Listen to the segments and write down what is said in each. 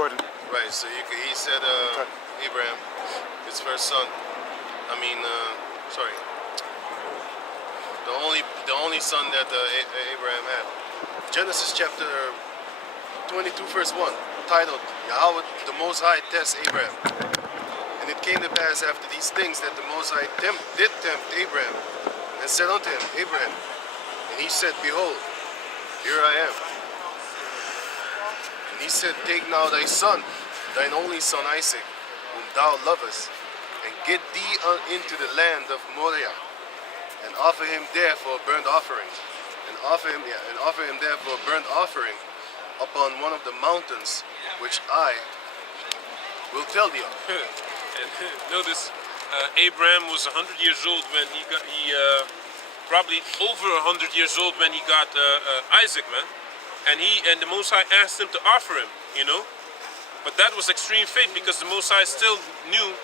recording. Right, so he said Abraham, his first son. I mean, sorry, the only son that Abraham had. Genesis chapter 22, verse 1, titled Yahweh the Most High tests Abraham. And it came to pass after these things that the Most High did tempt Abraham, and said unto him, Abraham. And he said, Behold, here I am. And he said, Take now thy son, thine only son Isaac, whom thou lovest, and get thee into the land of Moriah, and offer him there for a burnt offering, and offer him there for a burnt offering upon one of the mountains which I will tell thee of. And notice, Abraham was 100 years old when he probably over 100 years old when he got Isaac, man. And the Most High asked him to offer him, you know. But that was extreme faith, because the Most High still knew,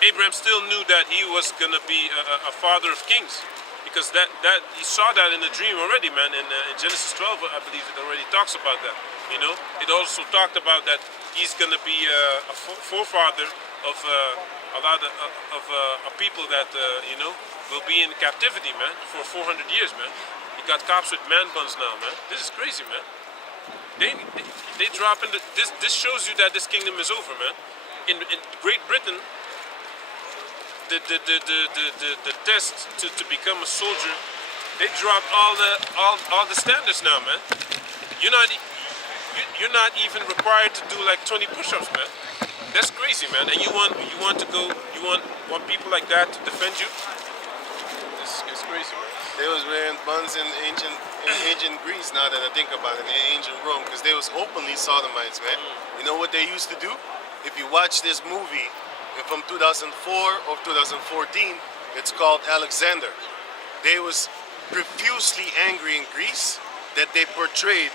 Abraham still knew that he was gonna be a father of kings, because that he saw that in the dream already, man. In Genesis 12, I believe it already talks about that. You know, it also talked about that he's gonna be a forefather of a lot of people that you know, will be in captivity, man, for 400 years, man. He got cops with man buns now, man. This is crazy, man. They drop in this shows you that this kingdom is over, man. In Great Britain, the test to become a soldier, they dropped all the standards now, man. You're not even required to do like 20 push-ups, man. That's crazy, man. And you want people like that to defend you? It's crazy, man. They was wearing buns in ancient Greece, now that I think about it, in ancient Rome, because they was openly sodomites, man. You know what they used to do? If you watch this movie from 2004 or 2014, it's called Alexander. They was profusely angry in Greece that they portrayed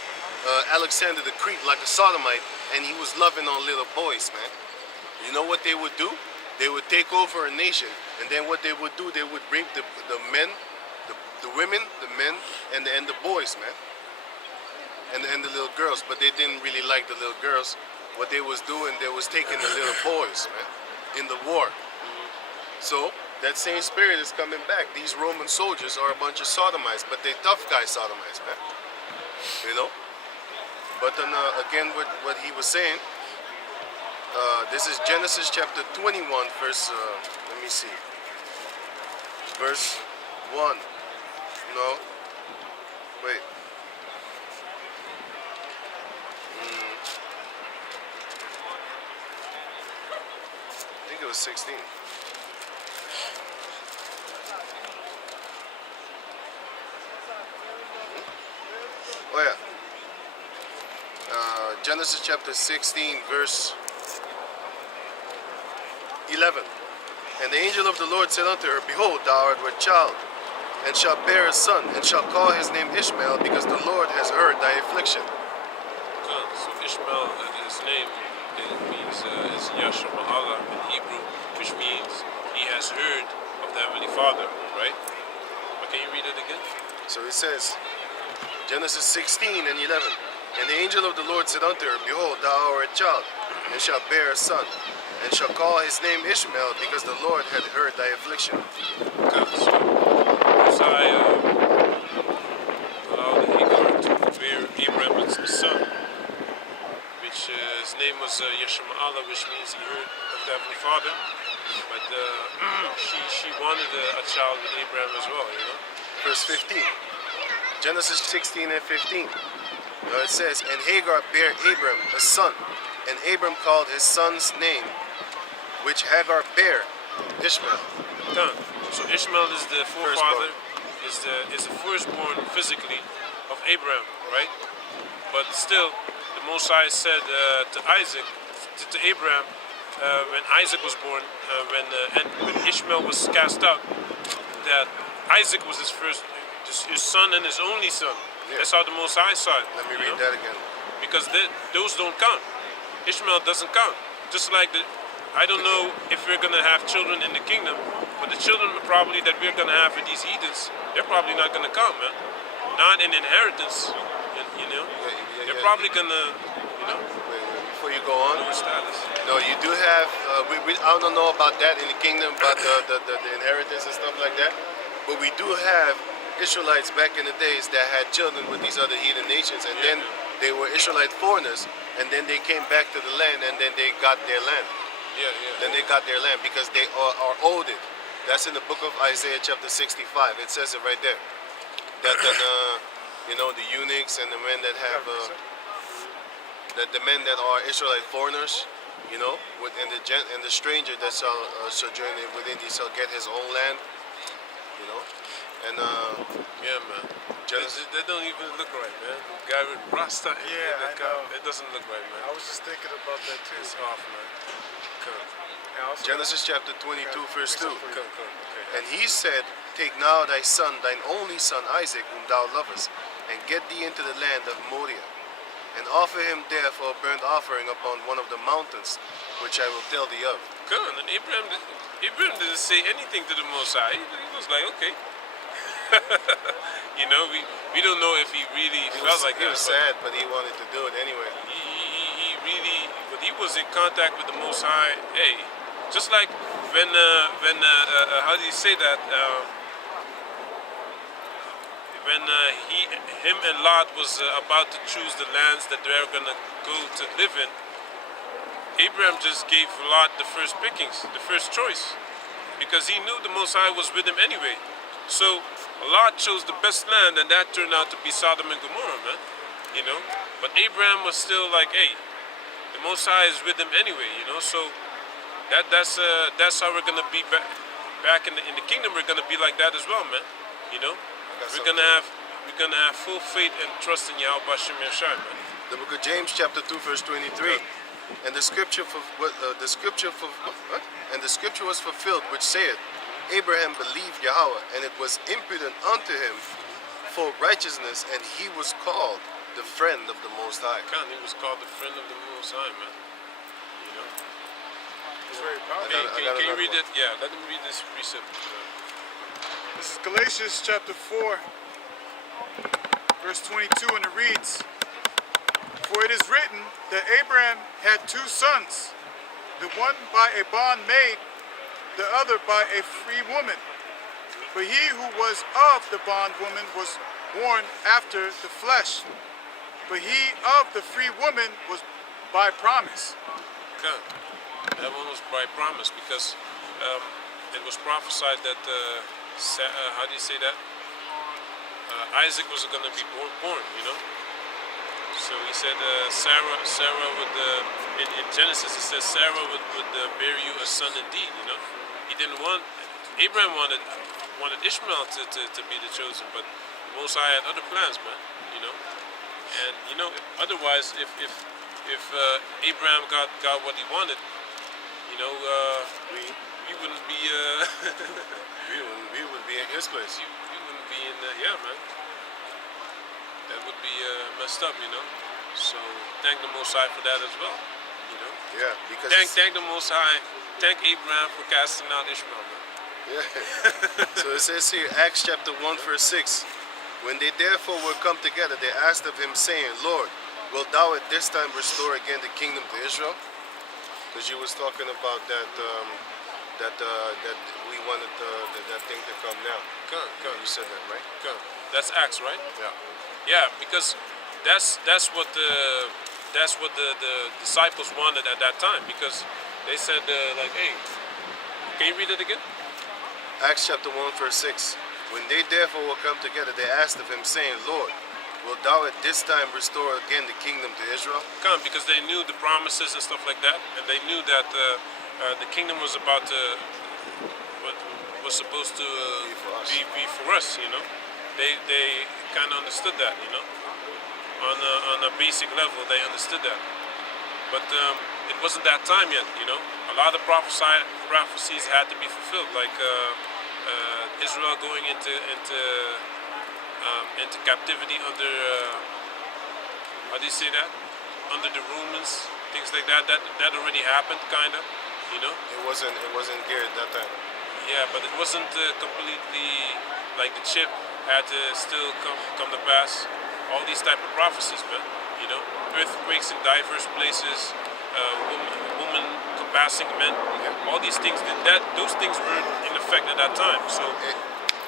Alexander the Greek like a sodomite, and he was loving on little boys, man. You know what they would do? They would take over a nation, and then what they would do, they would rape the men, the women, the men, and the boys, man, and the little girls. But they didn't really like the little girls. What they was doing, they was taking the little boys, man, in the war. So that same spirit is coming back. These Roman soldiers are a bunch of sodomites, but they tough guy sodomites, man. You know. But then again, what he was saying. This is Genesis chapter 21, verse. Let me see. Verse 1. No. Wait. I think it was 16. Oh yeah. Genesis chapter 16, verse 11. And the angel of the Lord said unto her, Behold, thou art with child, and shalt bear a son, and shalt call his name Ishmael, because the Lord has heard thy affliction. So Ishmael, his name, it means is Yashama'Allah in Hebrew, which means he has heard of the Heavenly Father, right? But can you read it again? So it says, Genesis 16 and 11. And the angel of the Lord said unto her, Behold, thou art a child, and shalt bear a son, and shall call his name Ishmael, because the Lord had heard thy affliction. Good. So Messiah allowed Hagar to bear Abraham as his son, which his name was Yashama'Allah, which means he heard of the Heavenly Father. But she wanted a child with Abraham as well, you know. Verse 15. Genesis 16 and 15. It says, And Hagar bare Abram a son, and Abram called his son's name, which Hagar bare, Ishmael. Done. So Ishmael is the forefather, is the firstborn physically of Abraham, right? But still, the Most High said to Isaac, to Abraham, when Isaac was born, when Ishmael was cast out, that Isaac was his son and his only son. Yeah. That's how the Most High saw it. Let me read that again. Because those don't count. Ishmael doesn't count. Just like I don't know if we're going to have children in the kingdom, but the children probably that we're going to have with these heathens, they're probably not going to count, man. Not in inheritance, you know. They're probably going to, you know. Before status. No, you do have. I don't know about that in the kingdom, about the inheritance and stuff like that. But we do have Israelites back in the days that had children with these other heathen nations, and then they were Israelite foreigners, and then they came back to the land, and then they got their land. Yeah, yeah. Then they got their land because they are owed it. That's in the book of Isaiah chapter 65. It says it right there. That the eunuchs and the men that have that the men that are Israelite foreigners, and the stranger that shall sojourn within thee shall get his own land. And Yeah, man. Genesis. That don't even look right, man. The guy with Rasta in Yeah, the I car, know. it doesn't look right, man. I was just thinking about that too. It's off, man. Come, And also- Genesis chapter 22, verse 2. come. Okay. And he said, Take now thy son, thine only son Isaac, whom thou lovest, and get thee into the land of Moriah, and offer him there for a burnt offering upon one of the mountains, which I will tell thee of. Come on, and Abraham didn't say anything to the Most High. He was like, okay. We don't know if he really felt like He that. was but sad, but he wanted to do it anyway. He really, but he was in contact with the Most High. Hey, just like when how do you say that? When him and Lot was about to choose the lands that they're gonna go to live in, Abraham just gave Lot the first pickings, the first choice, because he knew the Most High was with him anyway. So Lot chose the best land, and that turned out to be Sodom and Gomorrah, man. But Abraham was still like, hey, the Most High is with him anyway, So that's how we're gonna be back in the kingdom. We're gonna be like that as well, man. We're gonna have full faith and trust in Yahweh Hashem Yeshai, man. The book of James, chapter 2, verse 23. And the scripture was fulfilled, which saith, Abraham believed Yahweh, and it was imputed unto him for righteousness, and he was called the friend of the Most High. He was called the friend of the Most High, man. It's very powerful. Can you read it? Yeah, let him read this precept. This is Galatians chapter 4, verse 22, and it reads, For it is written that Abraham had two sons, the one by a bondmaid, the other by a free woman. But he who was of the bondwoman was born after the flesh, but he of the free woman was by promise. Okay. That one was by promise because it was prophesied that how do you say that? Isaac was going to be born. So he said Sarah would in Genesis it says Sarah would bear you a son indeed. He didn't want Abraham wanted Ishmael to be the chosen, but the Most High had other plans, man. And otherwise if Abraham got what he wanted, we wouldn't be We would be in his place. we wouldn't be in man. That would be messed up, So thank the Most High for that as well, Yeah, because Thank the Most High. Thank Abraham for casting out Ishmael, man. So it says here, Acts chapter 1, verse 6. When they therefore were come together, they asked of him, saying, Lord, wilt thou at this time restore again the kingdom to Israel? Because you was talking about that that we wanted that thing to come now. Come. You said that, right? Come. That's Acts, right? Yeah. Yeah, because that's what the disciples wanted at that time, because they said like, hey, can you read it again? Acts chapter 1, verse 6. When they therefore were come together, they asked of him, saying, Lord, wilt thou at this time restore again the kingdom to Israel? Come, because they knew the promises and stuff like that, and they knew that the kingdom was about to was supposed to be for us. They kind of understood that. On a basic level, they understood that, but it wasn't that time yet. A lot of prophecies had to be fulfilled, like Israel going into captivity under how do you say that? Under the Romans, things like that. That already happened, kind of. It wasn't geared that time. Yeah, but it wasn't completely like the chip had to still come to pass. All these type of prophecies, man. earthquakes in diverse places, women compassing men, all these things. Those things were in effect at that time. So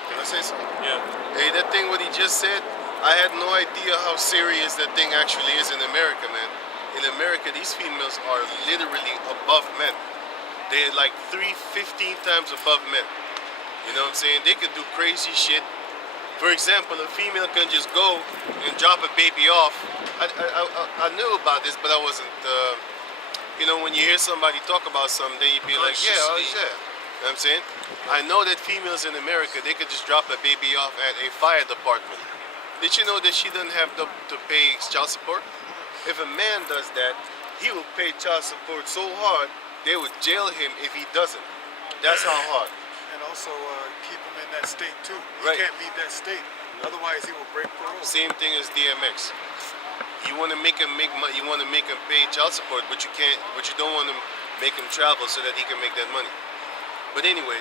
Can I say something? yeah, Hey, that thing what he just said, I had no idea how serious that thing actually is in America, man. In America, these females are literally above men. They're like 15 times above men. You know what I'm saying? They could do crazy shit. For example, a female can just go and drop a baby off. I knew about this, but I wasn't. You know, when you hear somebody talk about something, then you be like, yeah, oh yeah. You know what I'm saying? I know that females in America, they could just drop a baby off at a fire department. Did you know that she doesn't have to pay child support? If a man does that, he will pay child support so hard, they would jail him if he doesn't. That's how hard. And also keep him in that state too. Right. He can't leave that state. Otherwise, he will break parole. Same thing as DMX. You want to make him you want to make him pay child support, but you can't. But you don't want to make him travel so that he can make that money. But anyway,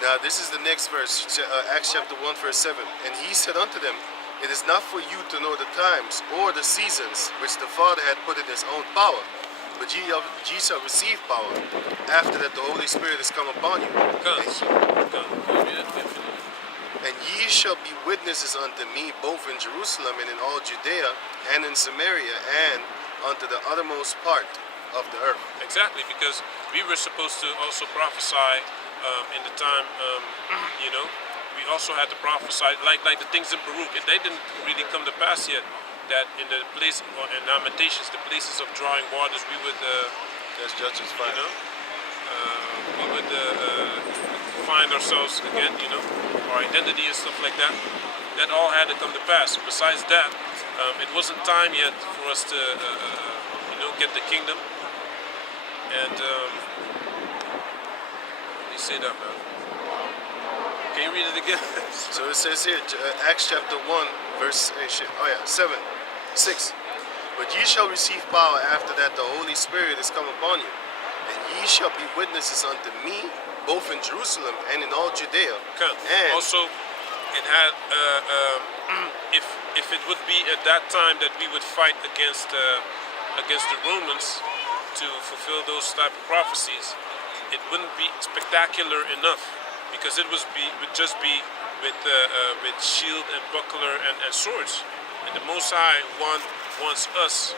now this is the next verse, Acts chapter 1, verse 7. And he said unto them, it is not for you to know the times or the seasons which the Father had put in his own power, but ye shall receive power after that the Holy Spirit is come upon you. And ye shall be witnesses unto me both in Jerusalem and in all Judea and in Samaria and unto the uttermost part of the earth. exactly, because we were supposed to also prophesy in the time, you know. We also had to prophesy like the things in Baruch. They didn't really come to pass yet. That in the place in Lamentations, the places of drawing waters, we would, That's Judges 5. you know, we would find ourselves again, you know, our identity and stuff like that. That all had to come to pass. Besides that, it wasn't time yet for us to, you know, get the kingdom. And let me say that, man. Can you read it again? So it says here, Acts chapter 1, verse 7, 6. But ye shall receive power after that the Holy Spirit is come upon you, and ye shall be witnesses unto me, both in Jerusalem and in all Judea. And also, it had, if it would be at that time that we would fight against the Romans to fulfill those type of prophecies, it wouldn't be spectacular enough. Because it would just be with shield and buckler and swords, and the Most High wants us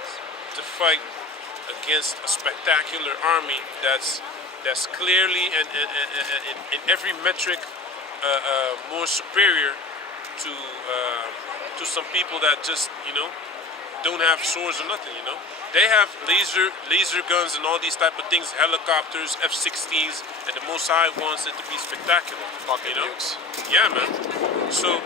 to fight against a spectacular army that's clearly and in every metric more superior to some people that just, you know, don't have swords or nothing, you know. They have laser guns and all these type of things, helicopters, F-16s, and the Most High wants it to be spectacular. pocket You know? nukes. Yeah, man. So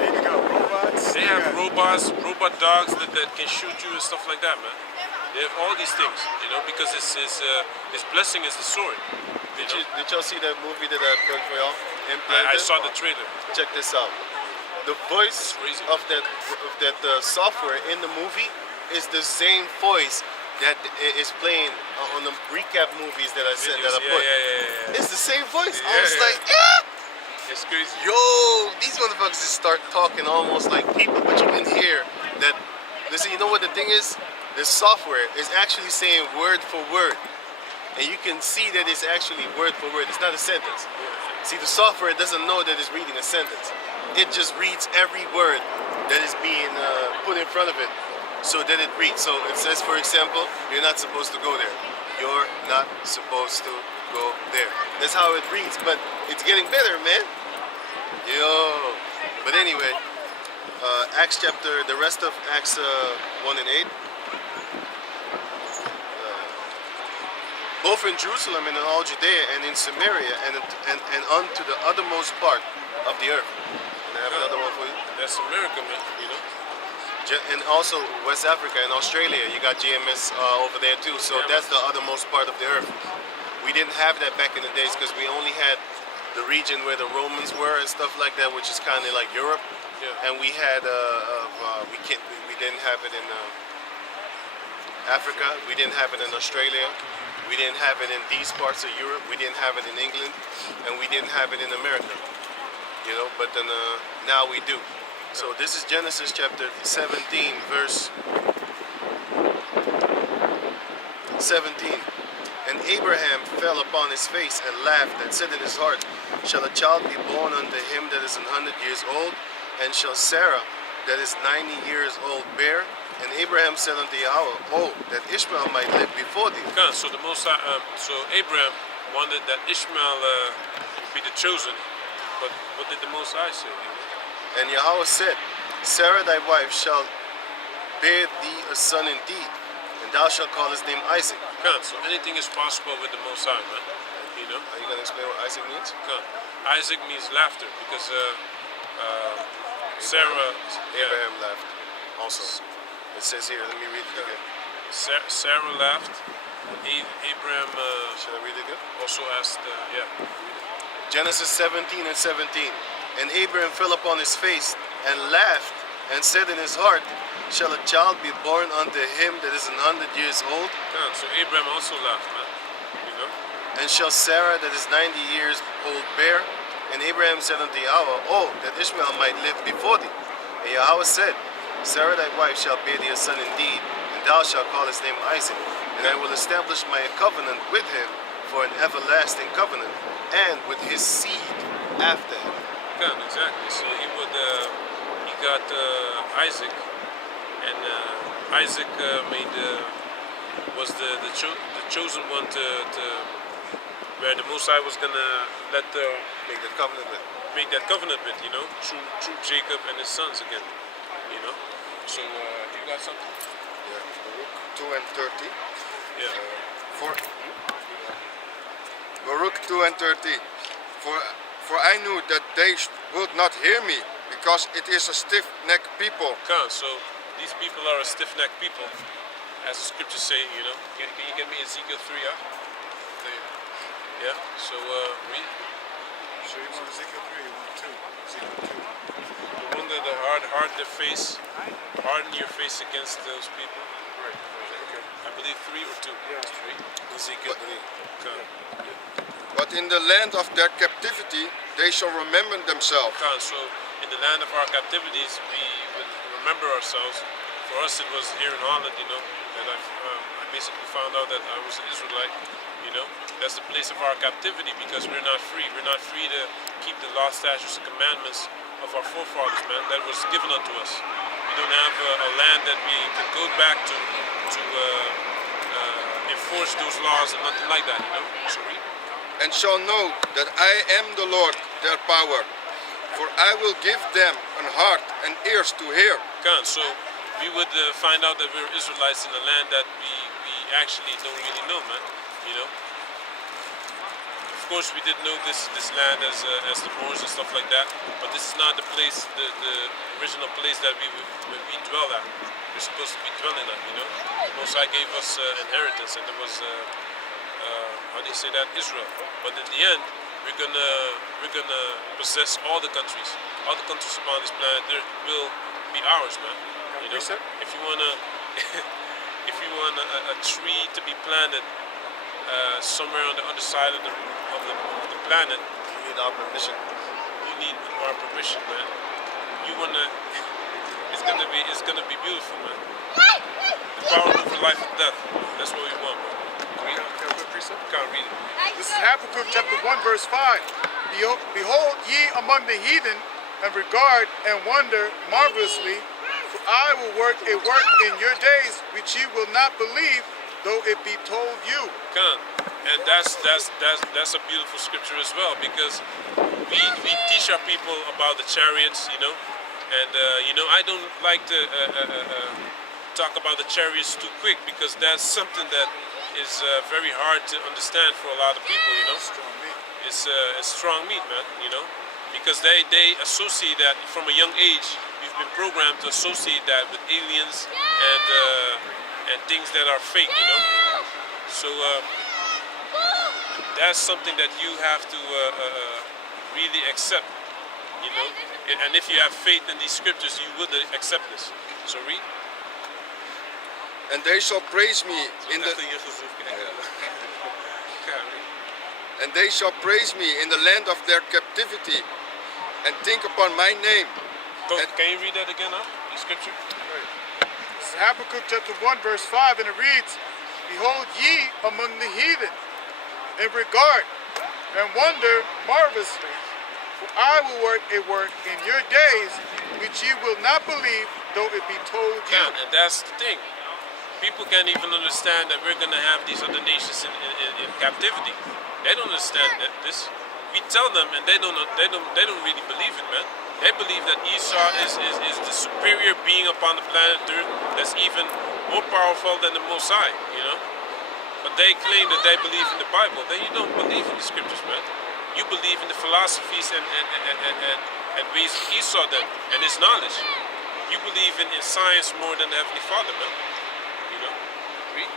They even got robots. they have robots, robot dogs that can shoot you and stuff like that, man. They have all these things, you know, because his blessing is the sword. Did y'all see that movie that I put for y'all? I saw the trailer. Check this out. The voice Crazy. of that software in the movie is the same voice that is playing on the recap movies that I said that I put. Yeah. It's the same voice. I Yeah, was yeah. like, yeah. It's crazy. Yo, these motherfuckers just start talking almost like people, but you can hear that. Listen, you know what the thing is? The software is actually saying word for word, and you can see that it's actually word for word. It's not a sentence. See, the software doesn't know that it's reading a sentence. It just reads every word that is being put in front of it, so that it reads. So it says, for example, you're not supposed to go there. You're not supposed to go there. That's how it reads, but it's getting better, man. Yo. But anyway, Acts chapter, the rest of Acts 1 and 8. Both in Jerusalem and in all Judea and in Samaria and unto the uttermost part of the earth. And I have another one for you. That's America, man. You know. And also West Africa and Australia, you got GMS over there too. So Yeah, that's the othermost part of the earth. We didn't have that back in the days because we only had the region where the Romans were and stuff like that, which is kind of like Europe. Yeah. And we had we didn't have it in Africa. We didn't have it in Australia. We didn't have it in these parts of Europe. We didn't have it in England, and we didn't have it in America. You know, but then now we do. So this is Genesis chapter 17, verse 17. And Abraham fell upon his face and laughed, and said in his heart, Shall a child be born unto him that is 100 years old? And shall Sarah, that is 90 years old, bear? And Abraham said unto Yahweh, Oh, that Ishmael might live before thee. Okay, so the Most High, so Abraham wanted that Ishmael would be the chosen, but what did the Most High say? And Yahweh said, Sarah thy wife shall bear thee a son indeed, and thou shalt call his name Isaac. Okay, so anything is possible with the Most High, man. You know? Are you going to explain what Isaac means? Okay. Isaac means laughter because Sarah, Abraham laughed also. It says here, let me read it again. Sarah laughed. Abraham Should I read it again? also asked, yeah. Genesis 17 and 17. And Abraham fell upon his face and laughed, and said in his heart, Shall a child be born unto him that is 100 years old? Okay, so Abraham also laughed, man. You know? And shall Sarah that is 90 years old bear? And Abraham said unto Yahweh, Oh, that Ishmael might live before thee. And Yahweh said, Sarah thy wife shall bear thee a son indeed, and thou shalt call his name Isaac. And I will establish my covenant with him for an everlasting covenant, and with his seed after him. Okay, exactly. So he got Isaac, and Isaac was the chosen one to where the Most High was gonna Make the covenant with. make that covenant with, you know, through Jacob and his sons again, you know. So you got something? Yeah, Baruch 2 and 30. Yeah. Baruch 2 and 30. For I knew that they would not hear me, because it is a stiff-necked people. Okay, so these people are a stiff-necked people, as the scriptures say, you know. Can you get me Ezekiel 3 up? Yeah. So read. So you want Ezekiel 3, you want 2. Ezekiel 2. The one that harden your face against those people. Right. Okay. I believe 3 or 2. Yeah, it's 3. Ezekiel 3. Okay. But in the land of their captivity they shall remember themselves. Okay, so in the land of our captivities, we will remember ourselves. For us, it was here in Holland, you know, that I basically found out that I was an Israelite. You know, that's the place of our captivity because we're not free. We're not free to keep the law, statutes, and commandments of our forefathers, man. That was given unto us. We don't have a land that we can go back to enforce those laws and nothing like that, you know. So read. And shall know that I am the Lord their power. For I will give them an heart and ears to hear. Okay, so we would find out that we're Israelites in a land that we actually don't really know, man. You know. Of course, we did know this land as the Moors and stuff like that, but this is not the place, the original place that we dwell at. We're supposed to be dwelling at, you know. Most High gave us inheritance, and it was how do you say that? Israel. But in the end, we're gonna possess all the countries upon this planet. There will be ours, man. You know, if you wanna, if you want a tree to be planted somewhere on the other side of the planet, You need our permission. you need our permission, man. You wanna, it's gonna be beautiful, man. The power over life and death. That's what we want, man. Read. Can I put precept? Can't read it. This is Habakkuk chapter 1 verse 5. Behold ye among the heathen, and regard and wonder marvelously, for I will work a work in your days which ye will not believe, though it be told you. Can. And that's a beautiful scripture as well, because we teach our people about the chariots, you know, and you know, I don't like to talk about the chariots too quick, because that's something that is very hard to understand for a lot of people, you know. Strong meat. It's strong meat, man, you know, because they associate that from a young age. We've been programmed to associate that with aliens and things that are fake, you know. So that's something that you have to really accept, you know. And if you have faith in these scriptures, you would accept this. So read. And they shall praise me in the and they shall praise me in the land of their captivity, and think upon my name. Can you read that again, huh? The scripture. This is Habakkuk chapter 1 verse 5, and it reads, Behold ye among the heathen, and regard and wonder marvelously. For I will work a work in your days which ye will not believe, though it be told you. Yeah, and that's the thing. People can't even understand that we're gonna have these other nations in captivity. They don't understand that this. We tell them, and they don't really believe it, man. They believe that Esau is the superior being upon the planet Earth that's even more powerful than the Most High, you know. But they claim that they believe in the Bible. Then you don't believe in the scriptures, man. You believe in the philosophies and ways of Esau then, and his knowledge. You believe in science more than the Heavenly Father, man. You know? Read.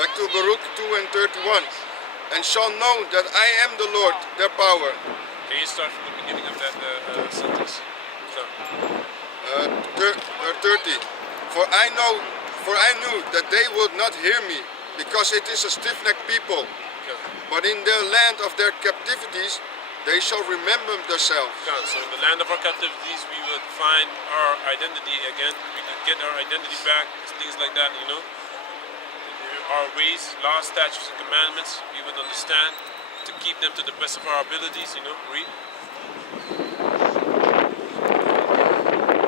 Back to Baruch 2 and 31. And shall know that I am the Lord, their power. Can you start from the beginning of that sentence? So, 30. For I knew that they would not hear me, because it is a stiff-necked people. okay. But in the land of their captivities, they shall remember themselves. Okay, so in the land of our captivities, we would find our identity again. We could get our identity back, things like that, you know. Our ways, laws, statutes, and commandments, we would understand to keep them to the best of our abilities, you know. Read.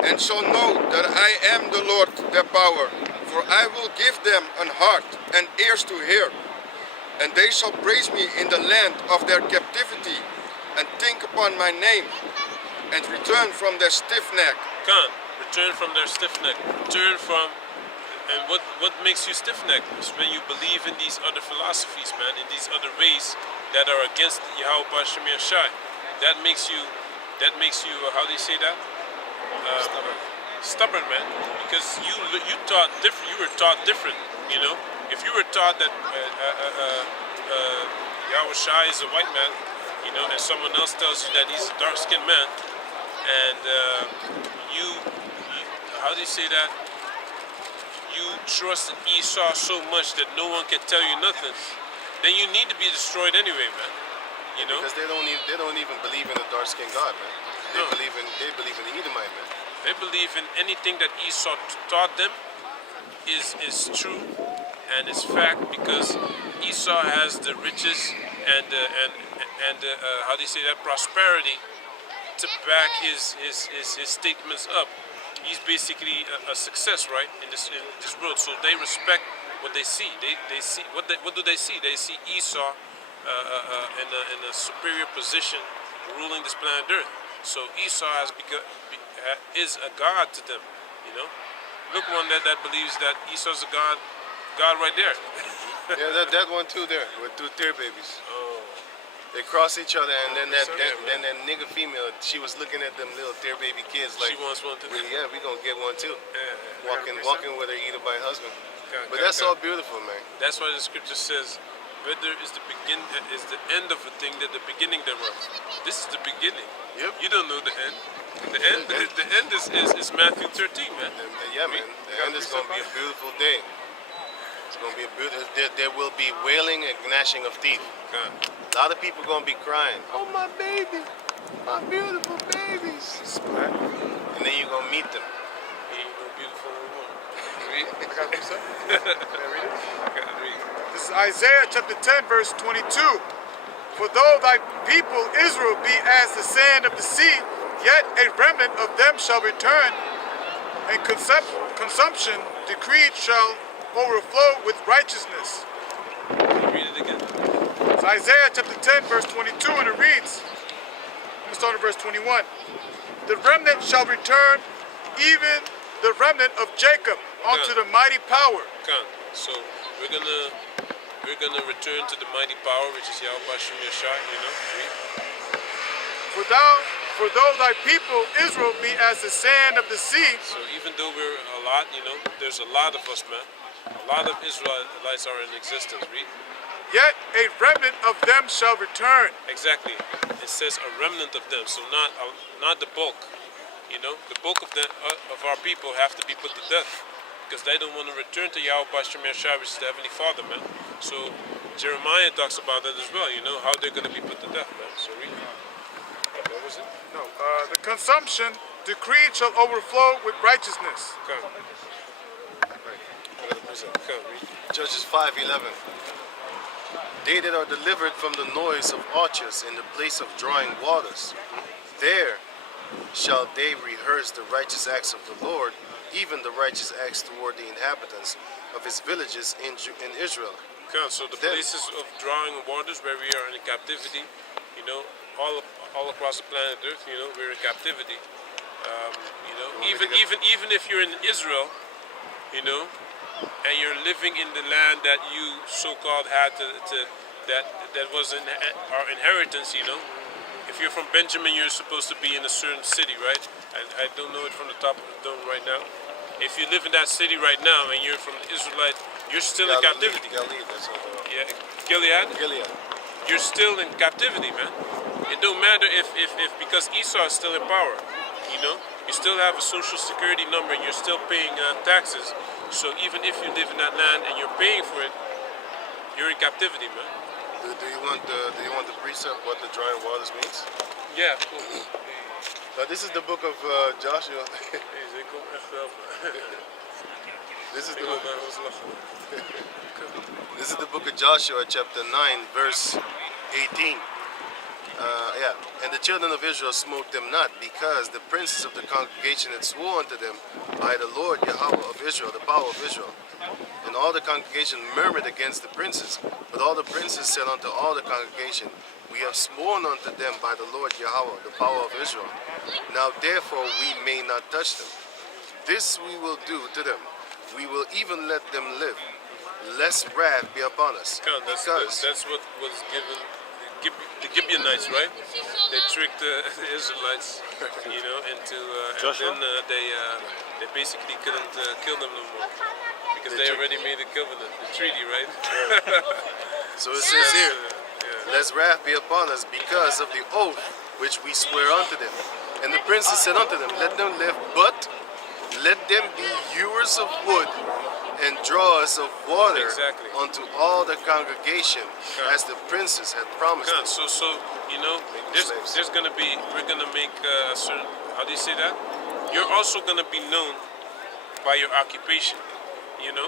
And shall know that I am the Lord, their power. For I will give them an heart and ears to hear. And they shall praise me in the land of their captivity, and think upon my name, and return from their stiff neck. Come, return from their stiff neck. Return from, and what makes you stiff necked is when you believe in these other philosophies, man, in these other ways that are against Yahweh Bashem Yashai. That makes you, how do you say that? Stubborn, man. Because you taught different. You were taught different. You know, if you were taught that Yahweh Shai is a white man, you know, and someone else tells you that he's a dark-skinned man, and you, how do you say that? You trust in Esau so much that no one can tell you nothing, then you need to be destroyed anyway, man. You know? Because they don't even believe in a dark-skinned God, man. They No. believe in the Edomite, man. They believe in anything that Esau taught them is true and is fact, because Esau has the riches and how do you say that, prosperity to back his statements up. He's basically a success, right, in this world. So they respect what they see. They see what do they see? They see Esau in a superior position, ruling this planet Earth. So Esau is a god to them. You know, look one that believes that Esau's a god right there. Yeah, that one too there with two tear babies. Oh, They cross each other, and then that yeah, that nigga female, she was looking at them little tear baby kids like, she wants one too. yeah, we gonna get one too. Walking with her Edomite husband. But Okay, that's okay. all beautiful, man. That's why the scripture says, "Better is the end of a thing than the beginning thereof." This is the beginning. Yep. You don't know the end. The end is Matthew 13, man. Yeah, man. The end is gonna be a beautiful day. It's gonna be a beautiful. There will be wailing and gnashing of teeth. Okay. A lot of people gonna be crying. Oh, my baby, my beautiful babies. And then you're gonna meet them. Ain't no beautiful woman. I gotta read something? Can I read it? I gotta read. This is Isaiah chapter 10, verse 22. For though thy people Israel be as the sand of the sea, yet a remnant of them shall return, and consumption decreed shall overflow with righteousness. Read it again. It's Isaiah chapter 10, verse 22, and it reads, let me start at verse 21. The remnant shall return, even the remnant of Jacob, unto the mighty power. Come. So we're gonna return to the mighty power, which is Yahweh Bashem Yashai. You know. Read. For though thy people Israel be as the sand of the sea, So even though we're a lot, you know, there's a lot of us, man. A lot of Israelites are in existence. Read. yet a remnant of them shall return. Exactly. It says a remnant of them, so not the bulk. You know, the bulk of our people have to be put to death because they don't want to return to Yahweh Bashem Yashai, which is the Heavenly Father, man. So Jeremiah talks about that as well. You know how they're going to be put to death, man. So read. What was it? No, the consumption decreed shall overflow with righteousness. Okay. Come, read. Judges 5:11. They that are delivered from the noise of archers in the place of drawing waters, there shall they rehearse the righteous acts of the Lord, even the righteous acts toward the inhabitants of his villages in Israel. Come, so the Then- places of drawing waters where we are in captivity, you know, all across the planet Earth, you know, we're in captivity. You know, even if you're in Israel, you know, and you're living in the land that you so-called had that was our inheritance, you know. If you're from Benjamin, you're supposed to be in a certain city, right? I don't know it from the top of the dome right now. If you live in that city right now and you're from the Israelite, you're still in captivity. Galilee, that's what Yeah, Gilead, Gilead. you're still in captivity, man. It don't matter if because Esau is still in power, you know. You still have a social security number and you're still paying taxes. So even if you live in that land and you're paying for it, you're in captivity, man. Do you want the precept what the drawing waters means? Yeah, cool. Now this is the book of Joshua. This is the This is the book of Joshua, chapter 9, verse 18. And the children of Israel smote them not, because the princes of the congregation had sworn unto them by the Lord Yahweh of Israel, the power of Israel. And all the congregation murmured against the princes. But all the princes said unto all the congregation, We have sworn unto them by the Lord Yahweh, the power of Israel. Now therefore we may not touch them. This we will do to them. We will even let them live, lest wrath be upon us. That's what was given the Gibeonites, right? They tricked the Israelites, you know, into Joshua? and then they basically couldn't kill them no more because they tricked already made the covenant, the treaty, right? So it says here, lest wrath be upon us because of the oath which we swear unto them. And the princes said unto them, Let them live, but let them be hewers of wood and drawers of water Exactly. unto all the congregation, as the princes had promised them. So you know, there's gonna be, we're gonna make a certain, how do you say that? You're also gonna be known by your occupation, you know,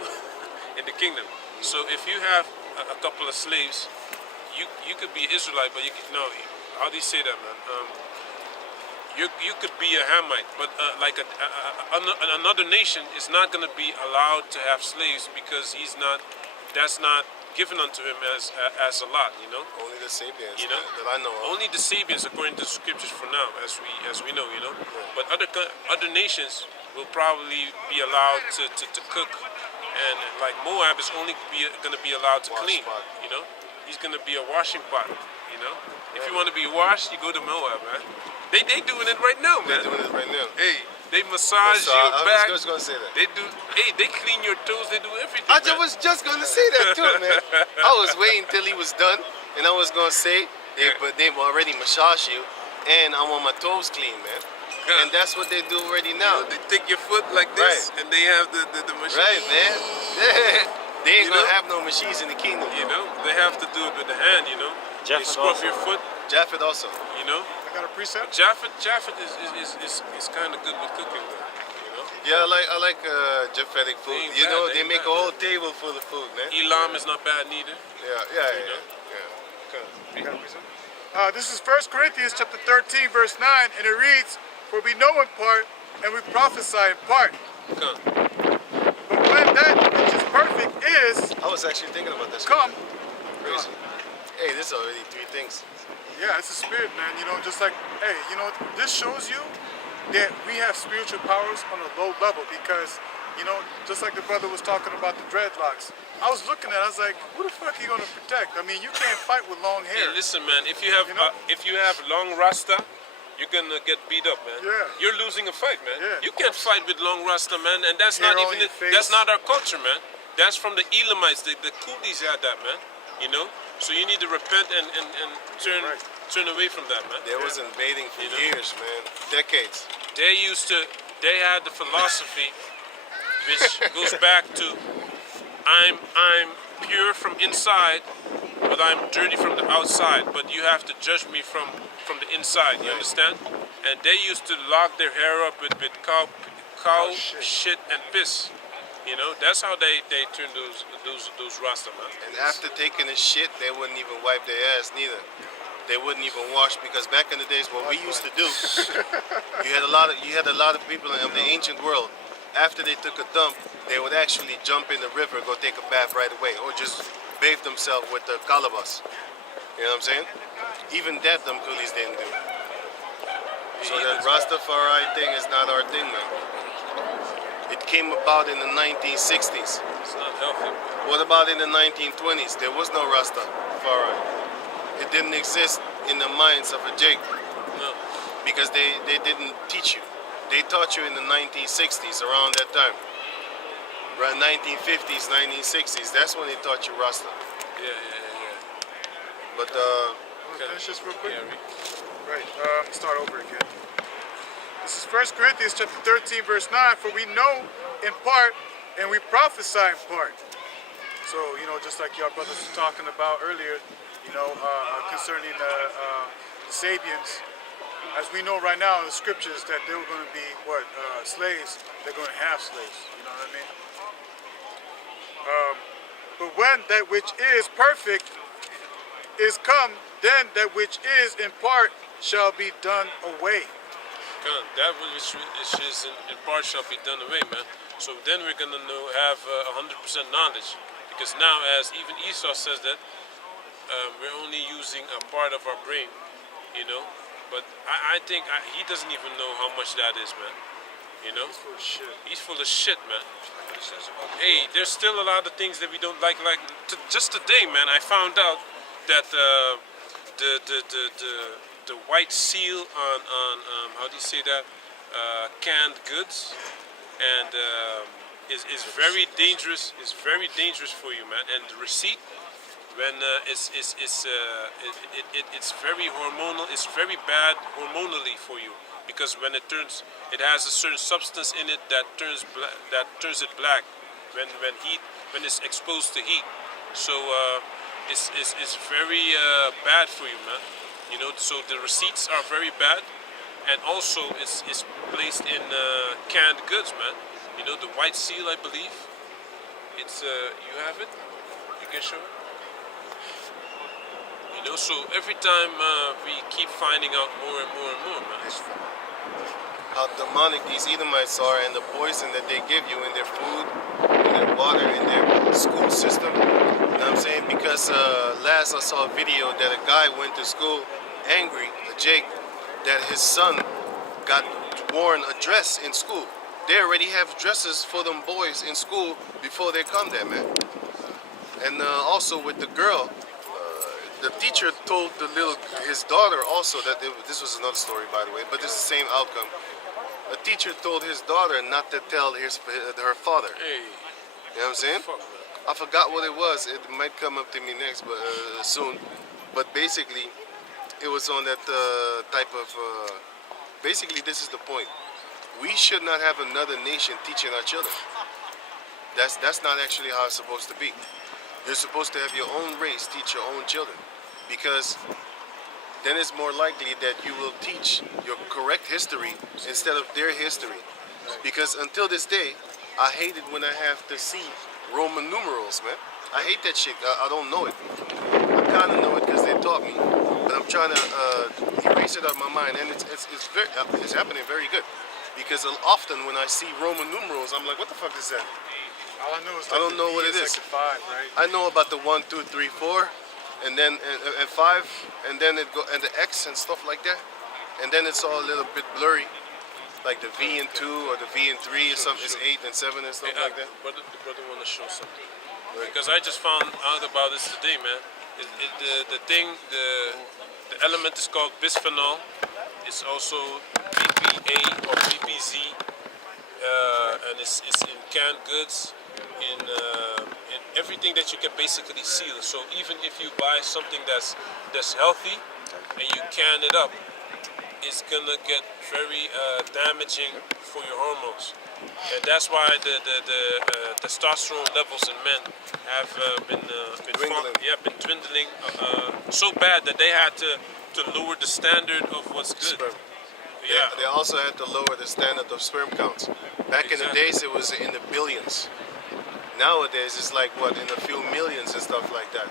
in the kingdom. So if you have a couple of slaves, you could be Israelite, but you could, no, how do you say that, man? You could be a Hamite, but like another nation is not going to be allowed to have slaves because that's not given unto him as a lot, you know. Only the Sabians You know? that I know of. Only the Sabians, according to the scriptures, for now, as we know, you know. But other nations will probably be allowed to cook, and like Moab is only going to be allowed to Wash clean, pot. you know. He's going to be a washing pot, you know. If you want to be washed, you go to Moab, man. They doing it right now, They're man. doing it right now. Hey, they massage So your I back. was just going to say that. They do. Hey, they clean your toes. They do everything. I man. was just going to say that too, man. I was waiting till he was done, and I was going to say, but they've already massaged you, and I want my toes clean, man. And that's what they do already You now. know, they take your foot like this, and they have the machine. Right, man. They ain't You gonna know? have no machines in the kingdom. You know, they have to do it with the hand. You know, they Japheth scrub also. your foot. Japheth also. You know, I got a precept. Japheth is kind of good with cooking, though. You know, Yeah, I like Japhetic food. Ain't You bad, know, ain't they make bad. a whole table full of food, man. Elam is not bad neither. Yeah. You got a precept? This is 1 Corinthians chapter 13, verse 9, and it reads, For we know in part, and we prophesy in part. Come. But when that which is perfect is I was actually thinking about this. come, Crazy. Hey, this is already 3 things. yeah, it's a spirit, man. You know, just like, hey, you know, this shows you that we have spiritual powers on a low level because, you know, just like the brother was talking about the dreadlocks. I was looking at it, I was like, who the fuck are you gonna protect? I mean, you can't fight with long Hey, hair. listen, man. If you have You know? long rasta, you're gonna get beat up, man. Yeah. You're losing a fight, man. Yeah. You can't fight with long rasta, man, and that's Hair not on even your face. that's not our culture, man. That's from the Elamites. The Cooties had that, man. You know. So you need to repent and Right. turn away from that, man. They was invading for You know? years, man. Decades. They had the philosophy which goes back to I'm pure from inside, but I'm dirty from the outside. But you have to judge me from the inside. You Right. understand? And they used to lock their hair up with cow shit. shit and piss. You know, that's how they turn those Rasta, man. And after taking a shit, they wouldn't even wipe their ass neither. They wouldn't even wash, because back in the days, what we used to do, you had a lot of people of the ancient world. After they took a dump, they would actually jump in the river, go take a bath right away, or just bathe themselves with the calabash. You know what I'm saying? Even that, them coolies didn't do. So that Rastafari thing is not our thing, man. It came about in the 1960s. It's not healthy. What about in the 1920s? There was no Rastafari. It didn't exist in the minds of a Jake, No. because they didn't teach you. They taught you in the 1960s, around that time. Around 1950s, 1960s, that's when they taught you Rasta. Yeah. But Finish this real quick. Yeah, Right, start over again. This is 1 Corinthians chapter 13, verse 9. For we know in part, and we prophesy in part. So, you know, just like your brothers were talking about earlier, you know, concerning the Sabians, as we know right now in the scriptures that they were going to be, slaves, they're going to have slaves, you know what I mean? But when that which is perfect is come, then that which is in part shall be done away. God, that which is in part shall be done away, man. So then we're gonna have 100% knowledge, because now, as even Esau says that, we're only using a part of our brain, you know. But I think he doesn't even know how much that is, man. You know, Full of shit. he's full of shit, man. Hey, there's still a lot of things that we don't like. Like just today, man, I found out that the white seal on how do you say that, canned goods, and is very dangerous. Is very dangerous for you, man. And the receipt, when it's very hormonal. It's very bad hormonally for you, because when it has a certain substance in it that turns it black when it's exposed to heat. So it's very bad for you, man. You know, so the receipts are very bad, and also it's placed in canned goods, man. You know, the white seal, I believe. It's you have it. You can show it. You know, so every time we keep finding out more and more and more, man. how demonic these Edomites are, and the poison that they give you in their food, in their water, in their school system. You know what I'm saying? Because last I saw a video that a guy went to school angry, Jake, that his son got worn a dress in school. They already have dresses for them boys in school before they come there, man. And also with the girl, the teacher told his daughter also that this was another story, by the way, but this is the same outcome. A teacher told his daughter not to tell her father. Hey, You know what I'm saying? fuck, man. I forgot what it was. It might come up to me next, but soon. But basically, it was on that type of. Basically, this is the point. We should not have another nation teaching our children. That's not actually how it's supposed to be. You're supposed to have your own race teach your own children, because then it's more likely that you will teach your correct history instead of their history. Because until this day, I hate it when I have to see Roman numerals, man. I hate that shit. I don't know it. I kind of know it because they taught me, but I'm trying to erase it out of my mind, and it's happening very good. Because often when I see Roman numerals, I'm like, what the fuck is that? All I know is I don't know what it is. Like the 5, right? I know about the 1, 2, 3, 4, and then and 5, and then it go and the X and stuff like that, and then it's all a little bit blurry, like the V and 2 or the V and 3 or something. It's 8 and 7 and stuff Hey, like that. the brother want to show something, because I just found out about this today, man. The element is called bisphenol. It's also BPA or BPZ, and it's in canned goods, in everything that you can basically seal. So even if you buy something that's healthy and you can it up, it's gonna get very damaging for your hormones, and that's why the testosterone levels in men have been Dwindling. been dwindling so bad that they had to lower the standard of what's good. Sperm. Yeah. They also had to lower the standard of sperm counts. Back in the Exactly. days, it was in the billions. Nowadays, it's like what, in a few millions and stuff like that.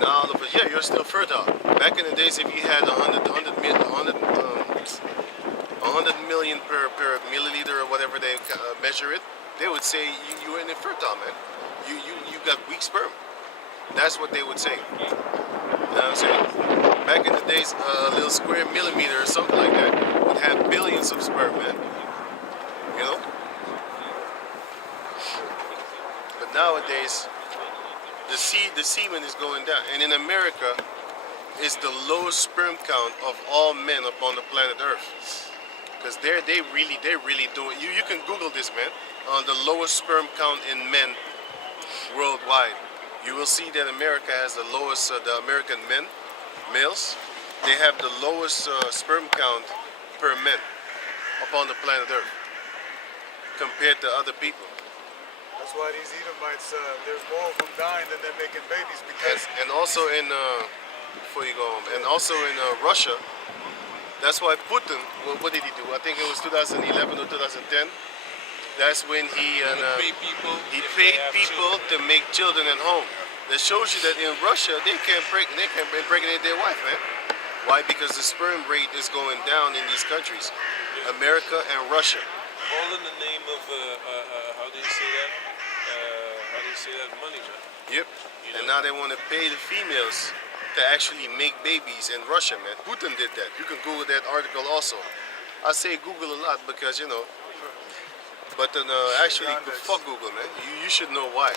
Now, all of it, yeah, you're still fertile. Back in the days, if you had 100 million per milliliter or whatever they measure it, they would say you were infertile, man. You got weak sperm. That's what they would say. You know what I'm saying? Back in the days, a little square millimeter or something like that would have billions of sperm, man. You know? But nowadays, the semen is going down. And in America, it's the lowest sperm count of all men upon the planet Earth. Because they really do it. You can Google this, man. On the lowest sperm count in men worldwide. You will see that America has the lowest, the American males, they have the lowest sperm count per man upon the planet Earth compared to other people. That's why these Edomites, there's more of them dying than they're making babies because. And also in, before you go home, and also in Russia, that's why Putin, what did he do? I think it was 2011 or 2010. That's when he paid people to make children at home. That shows you that in Russia they can't impregnate their wife, man. Why? Because the sperm rate is going down in these countries, America and Russia. All in the name of how do you say that? How do you say that? Money, man. Yep. And now they want to pay the females to actually make babies in Russia, man. Putin did that. You can Google that article also. I say Google a lot because, you know, but actually, fuck Google, man. You should know why.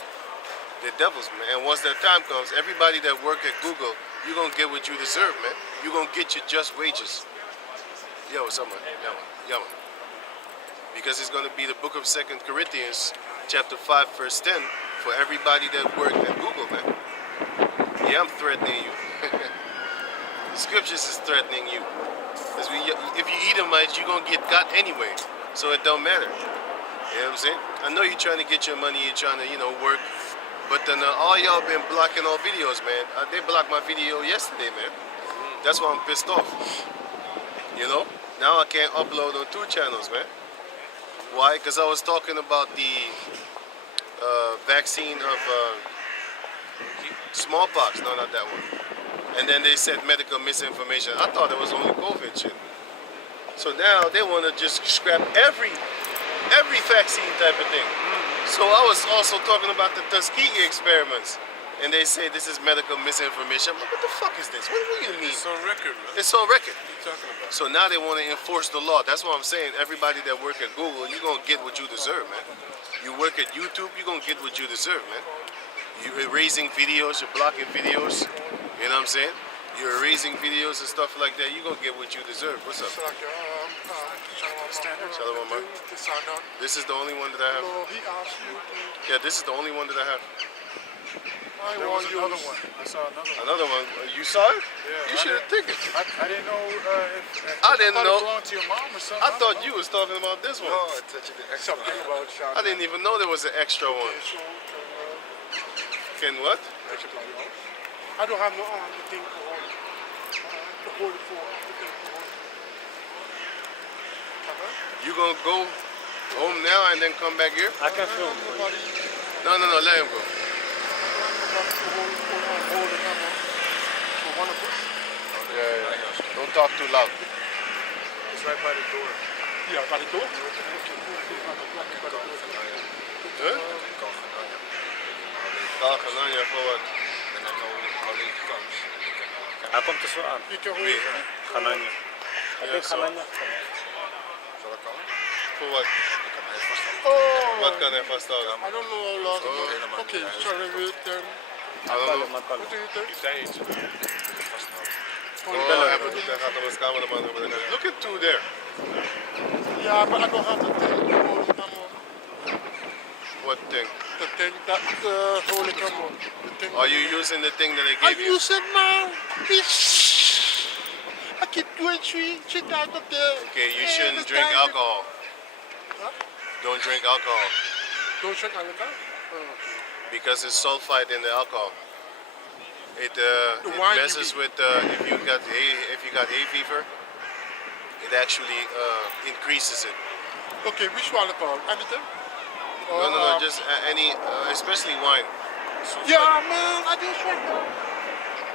They're devils, man. And once that time comes, everybody that work at Google, you're going to get what you deserve, man. You're going to get your just wages. Yo, what's up, man? Yeah, man. Yeah, man. Because it's going to be the book of 2 Corinthians, chapter 5, verse 10, for everybody that work at Google, man. Yeah, I'm threatening you. The scriptures is threatening you. Because if you Edomites, you're going to get got anyway. So it don't matter. You know what I'm saying? I know you're trying to get your money, you're trying to, you know, work. But then all y'all been blocking all videos, man. They blocked my video yesterday, man. That's why I'm pissed off. You know? Now I can't upload on 2 channels, man. Why? Because I was talking about the vaccine of smallpox. No, not that one. And then they said medical misinformation. I thought it was only COVID shit. So now they want to just scrap every vaccine type of thing. So I was also talking about the Tuskegee experiments. And they say this is medical misinformation. I'm like, what the fuck is this? What do you mean? It's on record, man. It's on record. What are you talking about? So now they want to enforce the law. That's what I'm saying. Everybody that work at Google, you're going to get what you deserve, man. You work at YouTube, you're going to get what you deserve, man. You're erasing videos, you're blocking videos. You know what I'm saying? You're erasing videos and stuff like that. You're going to get what you deserve. What's up? Shalom, man. This is the only one that I have. No, he asked you to. Yeah, this is the only one that I have. There was another one. I saw another one. Another one. You saw it? Yeah, You should have taken it. I didn't know if I didn't thought know. it belonged to your mom or something. I thought you was talking about this one. No, I touched the extra. Something about Shana. I didn't even know there was an extra one. So, Can what? I don't have no the thing to hold. To hold it for. The thing to hold. You gonna go home now and then come back here? I can film. Nobody. No, let him go. Nobody to hold the camera. For one of us. Yeah. Don't talk too loud. It's right by the door. Yeah, got it door. Huh? Kalkananya for what? Hij komt er zo aan. You can hold Wie? it. Gananya. Ik denk zo. Gananya. For what? Oh, Wat kan hij vasthouden? I don't know how long. Okay, sorry, wait then. I don't know. What do you think? Oh, hij bedoelt hij gaat op een cameraman hebben. Look at two there. Yeah, but I don't have the thing to hold the camera. What thing? The thing that hold the camera. The thing. Are you using the thing that I I gave you? use it now. I keep doing shit out of there. Okay, you shouldn't drink alcohol. Huh? Don't drink alcohol Don't drink alcohol? because it's sulfite in the alcohol. It wine you messes with if you got hay fever. It actually increases it. Okay, which one alcohol? Anything? No, just any, especially wine. Yeah, man, I just drink that.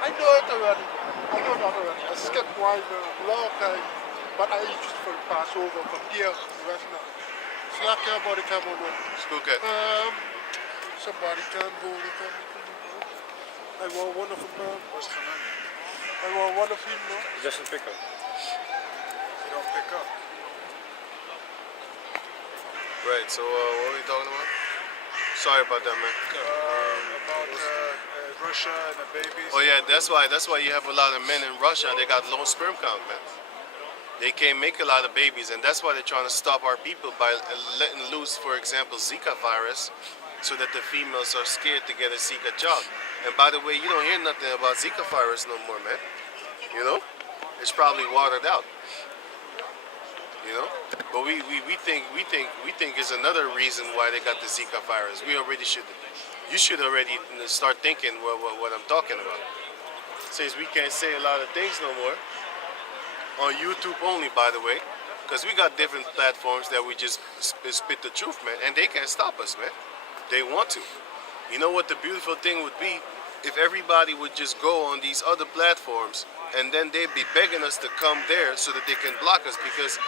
I know it already. I know that already. I skipped wine a long time, but I eat just for the Passover from here to the rest now. So I care about the come on with. Skoeket. Somebody can hold it. I want one of them, man. I want one of him, man. He doesn't pick up. You don't pick up. Right, so what are we talking about? Sorry about that, man. About Russia and the babies. Oh yeah, that's why you have a lot of men in Russia. They got low sperm count, man. They can't make a lot of babies, and that's why they're trying to stop our people by letting loose, for example, Zika virus, so that the females are scared to get a Zika child. And by the way, you don't hear nothing about Zika virus no more, man. You know, it's probably watered out. You know, but we think is another reason why they got the Zika virus. We already should. You should already start thinking what I'm talking about. Since we can't say a lot of things no more. On YouTube only, by the way, because we got different platforms that we just spit the truth, man, and they can't stop us, man. They want to. You know what the beautiful thing would be? If everybody would just go on these other platforms and then they'd be begging us to come there so that they can block us, because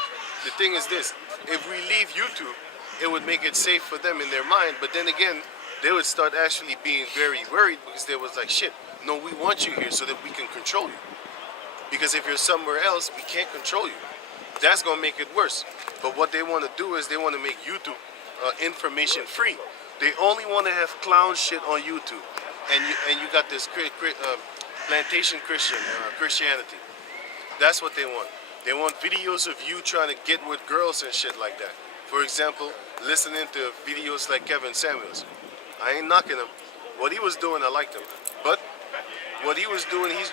the thing is this, if we leave YouTube, it would make it safe for them in their mind, but then again, they would start actually being very worried because they was like, shit, no, we want you here so that we can control you. Because if you're somewhere else, we can't control you. That's gonna make it worse. But what they want to do is they want to make YouTube information free. They only want to have clown shit on YouTube, and you got this plantation Christianity. That's what they want. They want videos of you trying to get with girls and shit like that. For example, listening to videos like Kevin Samuels. I ain't knocking him. What he was doing, I liked him. But what he was doing, he's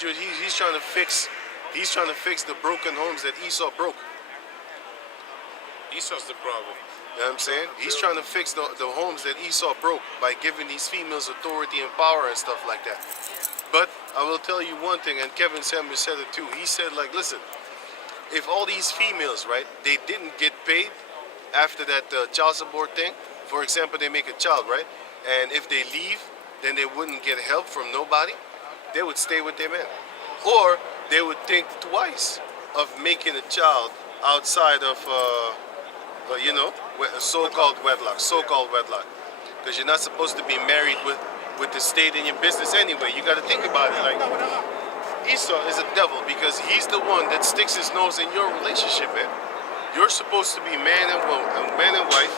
trying to fix. He's trying to fix the broken homes that Esau broke. Esau's the problem. You know what I'm saying? He's trying to fix the homes that Esau broke by giving these females authority and power and stuff like that. But I will tell you one thing, and Kevin Samuels said it too. He said, like, listen, if all these females, right, they didn't get paid after that child support thing, for example, they make a child, right? And if they leave, then they wouldn't get help from nobody. They would stay with their man. Or they would think twice of making a child outside of, you know, so-called wedlock, because you're not supposed to be married with the state in your business anyway. You got to think about it. Like, Esau is a devil because he's the one that sticks his nose in your relationship, man. You're supposed to be man and wife,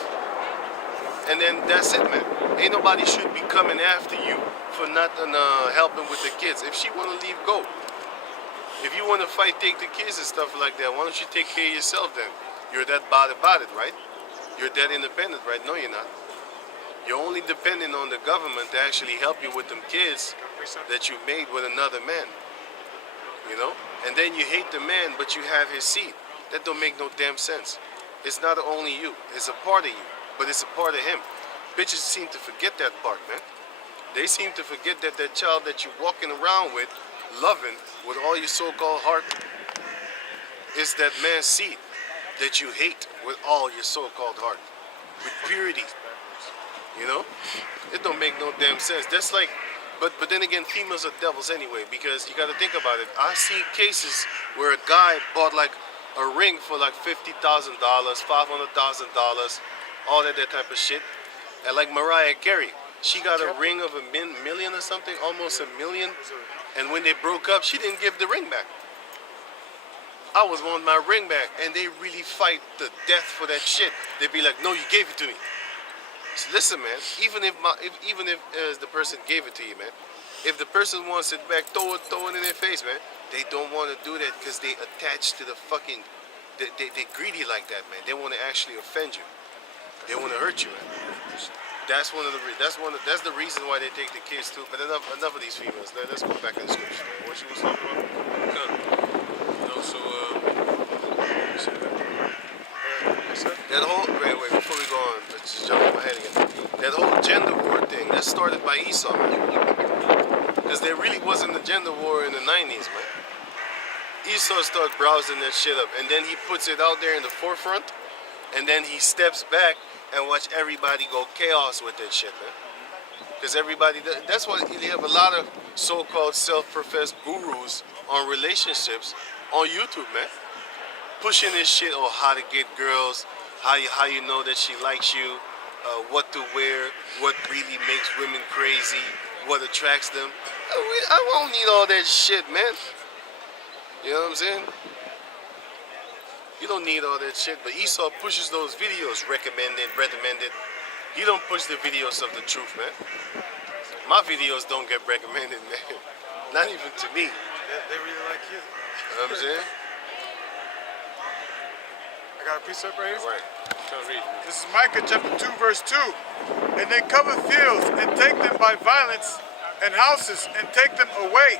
and then that's it, man. Ain't nobody should be coming after you for not helping with the kids. If she want to leave, go. If you want to fight, take the kids and stuff like that, why don't you take care of yourself then? You're that bad about it, right? You're that independent, right? No, you're not. You're only depending on the government to actually help you with them kids that you made with another man. You know? And then you hate the man, but you have his seed. That don't make no damn sense. It's not only you. It's a part of you, but it's a part of him. Bitches seem to forget that part, man. They seem to forget that that child that you're walking around with, loving with all your so-called heart, is that man's seed that you hate with all your so-called heart, with purity. You know, it don't make no damn sense. That's like, but then again, females are devils anyway, because you got to think about it. I see cases where a guy bought like a ring for like $50,000, $500,000, all that type of shit, and like Mariah Carey. She got a ring of $1 million or something, almost $1 million. And when they broke up, she didn't give the ring back. I was wanting my ring back, and they really fight to death for that shit. They'd be like, "No, you gave it to me." So listen, man. Even if the person gave it to you, man, if the person wants it back, throw it in their face, man. They don't want to do that because they attach to the fucking. They greedy like that, man. They want to actually offend you. They want to hurt you, man. That's that's the reason why they take the kids too. But enough of these females. Let's go back in the scripture. What she was talking about? That whole wait before we go on, let's just jump ahead again. That whole gender war thing that started by Esau, man. Because there really wasn't a gender war in the 90s, man. Esau started browsing that shit up, and then he puts it out there in the forefront, and then he steps back and watch everybody go chaos with that shit, man. Because everybody, that's why you have a lot of so-called self-professed gurus on relationships on YouTube, man. Pushing this shit on how to get girls, how you know that she likes you, what to wear, what really makes women crazy, what attracts them. I won't need all that shit, man. You know what I'm saying? You don't need all that shit, but Esau pushes those videos, recommended. He don't push the videos of the truth, man. My videos don't get recommended, man. Not even to me. They really like you. You know what I'm saying? I got a precept right here. Right. Can't read. This is Micah chapter 2, verse 2. And they cover fields and take them by violence, and houses and take them away.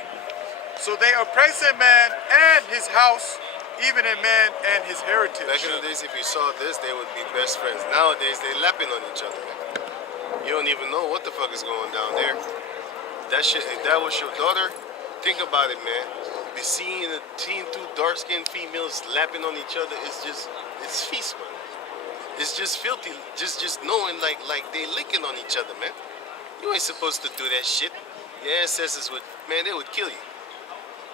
So they oppress a man and his house, even a man and his heritage. Back in the days, if you saw this, they would be best friends. Nowadays, they lapping on each other, man. You don't even know what the fuck is going down there. That shit, if that was your daughter, think about it, man. Be seeing two dark-skinned females lapping on each other, it's feast, man. It's just filthy, just knowing like they licking on each other, man. You ain't supposed to do that shit. Your ancestors would, man, they would kill you.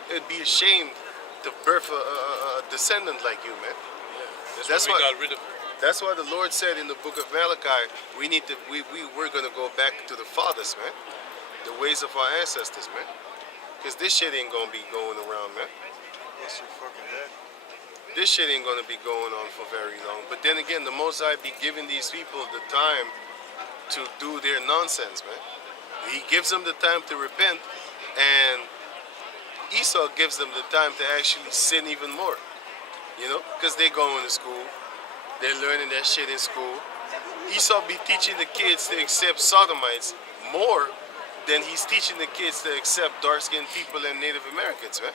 It would be a shame to birth a descendant like you, man. That's why we got rid of. That's why the Lord said in the book of Malachi, we're gonna go back to the fathers, man. The ways of our ancestors, man. Because this shit ain't gonna be going around, man. Yes, you're fucking dead. This shit ain't gonna be going on for very long. But then again, the Most High be giving these people the time to do their nonsense, man. He gives them the time to repent, and Esau gives them the time to actually sin even more. You know, because they going to school, they're learning that shit in school. Esau be teaching the kids to accept sodomites more than he's teaching the kids to accept dark-skinned people and Native Americans, man.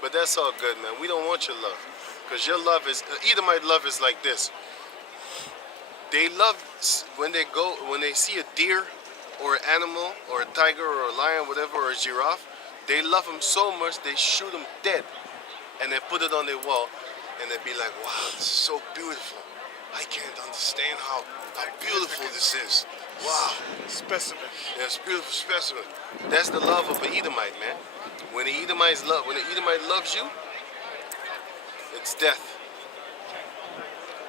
But that's all good, man. We don't want your love. Because your love is, Edomite love is like this. They love, when they see a deer or an animal or a tiger or a lion, whatever, or a giraffe, they love them so much they shoot them dead. And they put it on their wall and they be like, wow, this is so beautiful. I can't understand how beautiful this is. Wow. Specimen. That's a beautiful specimen. That's the love of an Edomite, man. When the Edomite loves you, it's death.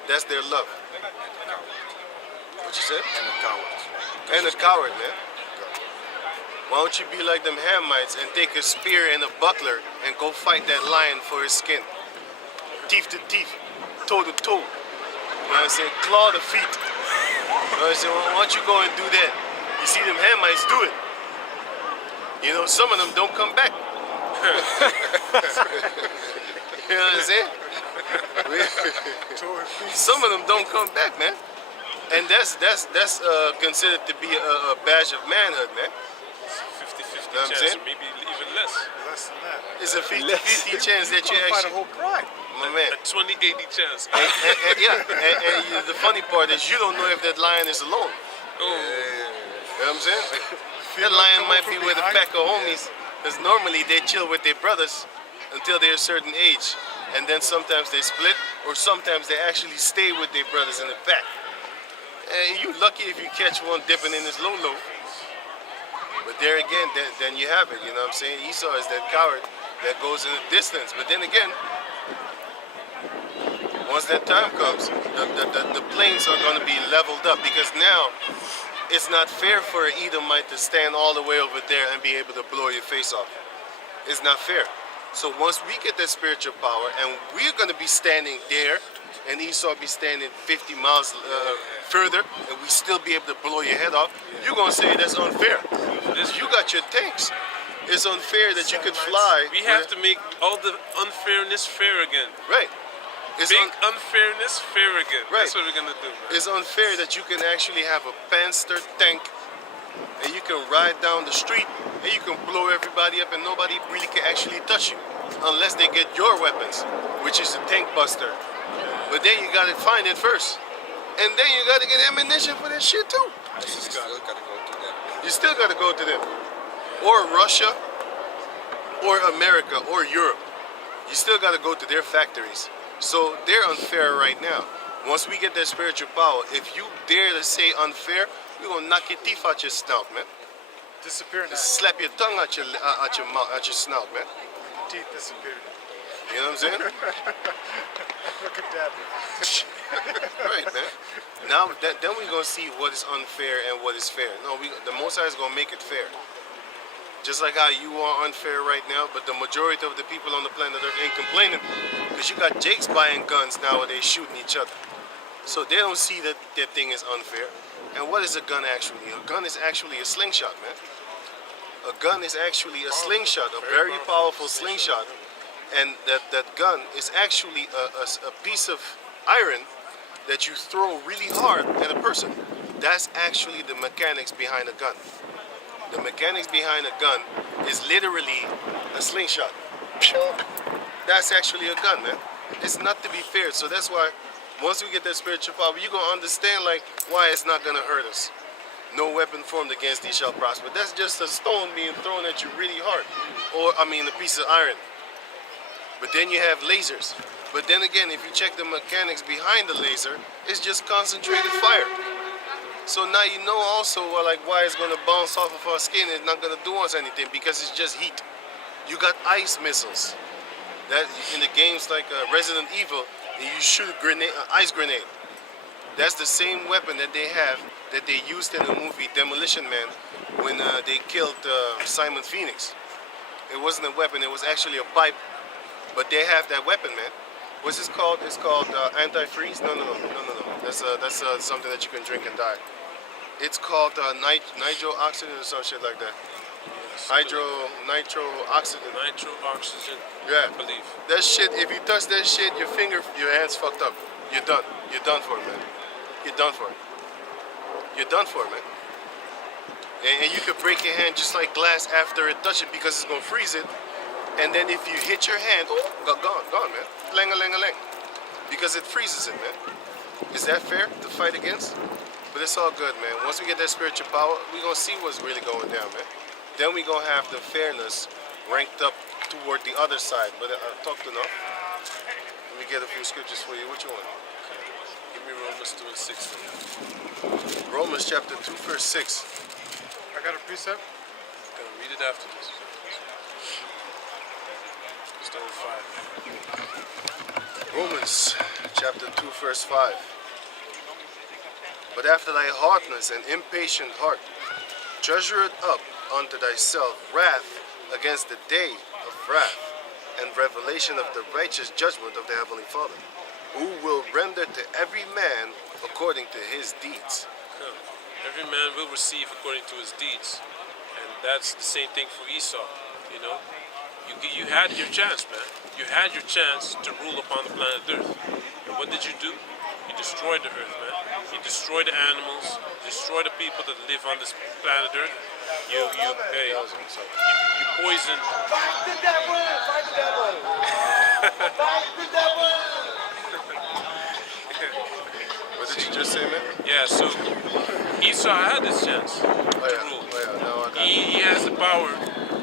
That's their love. What you said? And a coward. And a coward, man. Why don't you be like them Hamites and take a spear and a buckler and go fight that lion for his skin? Teeth to teeth, toe to toe. You know what I'm saying? Claw to feet. You know what I'm saying? Why don't you go and do that? You see them Hamites do it. You know, some of them don't come back. You know what I'm saying? Some of them don't come back, man. And that's considered to be a badge of manhood, man. 50-50 Know what I'm chance, saying? or maybe even less. Less than that. It's a 50-50 chance that you Fight a actually, whole pride. my man. A 20-80 chance. And the funny part is you don't know if that lion is alone. Oh, You know what I'm saying? That Female lion coming might from be with a behind. pack of homies, because normally they chill with their brothers until they're a certain age. And then sometimes they split, or sometimes they actually stay with their brothers in the pack. And you lucky if you catch one dipping in his low. But there again, then you have it, you know what I'm saying? Esau is that coward that goes in the distance. But then again, once that time comes, the plains are going to be leveled up, because now it's not fair for an Edomite to stand all the way over there and be able to blow your face off. It's not fair. So once we get that spiritual power and we're going to be standing there and Esau be standing 50 miles further and we still be able to blow your head off, you're going to say that's unfair. You got your tanks. It's unfair that you could fly. we have to make all the unfairness fair again. Right. It's Make unfairness fair again. Right. That's what we're gonna do. It's unfair that you can actually have a Panzer tank and you can ride down the street and you can blow everybody up and nobody really can actually touch you unless they get your weapons, which is a tank buster. But then you gotta find it first. And then you gotta get ammunition for that shit too. You still gotta go to them. You still gotta go to them. Or Russia, or America, or Europe. You still gotta go to their factories. So they're unfair right now. Once we get that spiritual power, if you dare to say unfair, we're gonna knock your teeth out your snout, man. Disappear now. Slap your tongue out your mouth, out your snout, man. Teeth disappeared. You know what I'm saying? Look at that. Right, man. Now then we're gonna see what is unfair and what is fair. No, the Most High is gonna make it fair. Just like how you are unfair right now, but the majority of the people on the planet Earth ain't complaining because you got Jakes buying guns nowadays shooting each other. So they don't see that their thing is unfair. And what is a gun actually? A gun is actually a slingshot, man. A gun is actually a slingshot, a very powerful slingshot. And that gun is actually a piece of iron that you throw really hard at a person. That's actually the mechanics behind a gun. The mechanics behind a gun is literally a slingshot. That's actually a gun, man. It's not to be feared. So that's why once we get that spiritual power, you're gonna understand like why it's not gonna hurt us. No weapon formed against thee shall prosper. That's just a stone being thrown at you really hard. Or I mean a piece of iron. But then you have lasers. But then again, if you check the mechanics behind the laser, it's just concentrated fire. So now you know also like why it's gonna bounce off of our skin. It's not gonna do us anything because it's just heat. You got ice missiles. That in the games like Resident Evil, you shoot a grenade, ice grenade. That's the same weapon that they have that they used in the movie Demolition Man when they killed Simon Phoenix. It wasn't a weapon; it was actually a pipe. But they have that weapon, man. What's this called? It's called antifreeze. No. That's something that you can drink and die. It's called nitro oxygen or some shit like that. Nitro oxygen. Nitro oxygen. Yeah. I believe. That shit. If you touch that shit, your hand's fucked up. You're done. You're done for it, man. You're done for it. You're done for it, man. And you could break your hand just like glass after it touches it because it's gonna freeze it. And then if you hit your hand, gone, man. Lang-a-lang-a-lang. Because it freezes it, man. Is that fair to fight against? But it's all good, man. Once we get that spiritual power, we're going to see what's really going down, man. Then we're going to have the fairness ranked up toward the other side. But I've talked enough. Let me get a few scriptures for you. What you want? Give me Romans 2 and 6. Romans chapter 2, verse 6. I got a precept. I'm gonna read it after this. Start with 5. Romans chapter 2, verse 5. But after thy hardness and impatient heart, treasure it up unto thyself wrath against the day of wrath and revelation of the righteous judgment of the Heavenly Father, who will render to every man according to his deeds. Every man will receive according to his deeds. And that's the same thing for Esau, you know. You had your chance, man. You had your chance to rule upon the planet Earth. And what did you do? You destroyed the Earth, man. You destroyed the animals, destroyed the people that live on this planet Earth. You poisoned. Fight the devil! Fight the devil! Fight the devil! What did you just say, man? Yeah, so Esau had this chance to rule. Now I got it. He has the power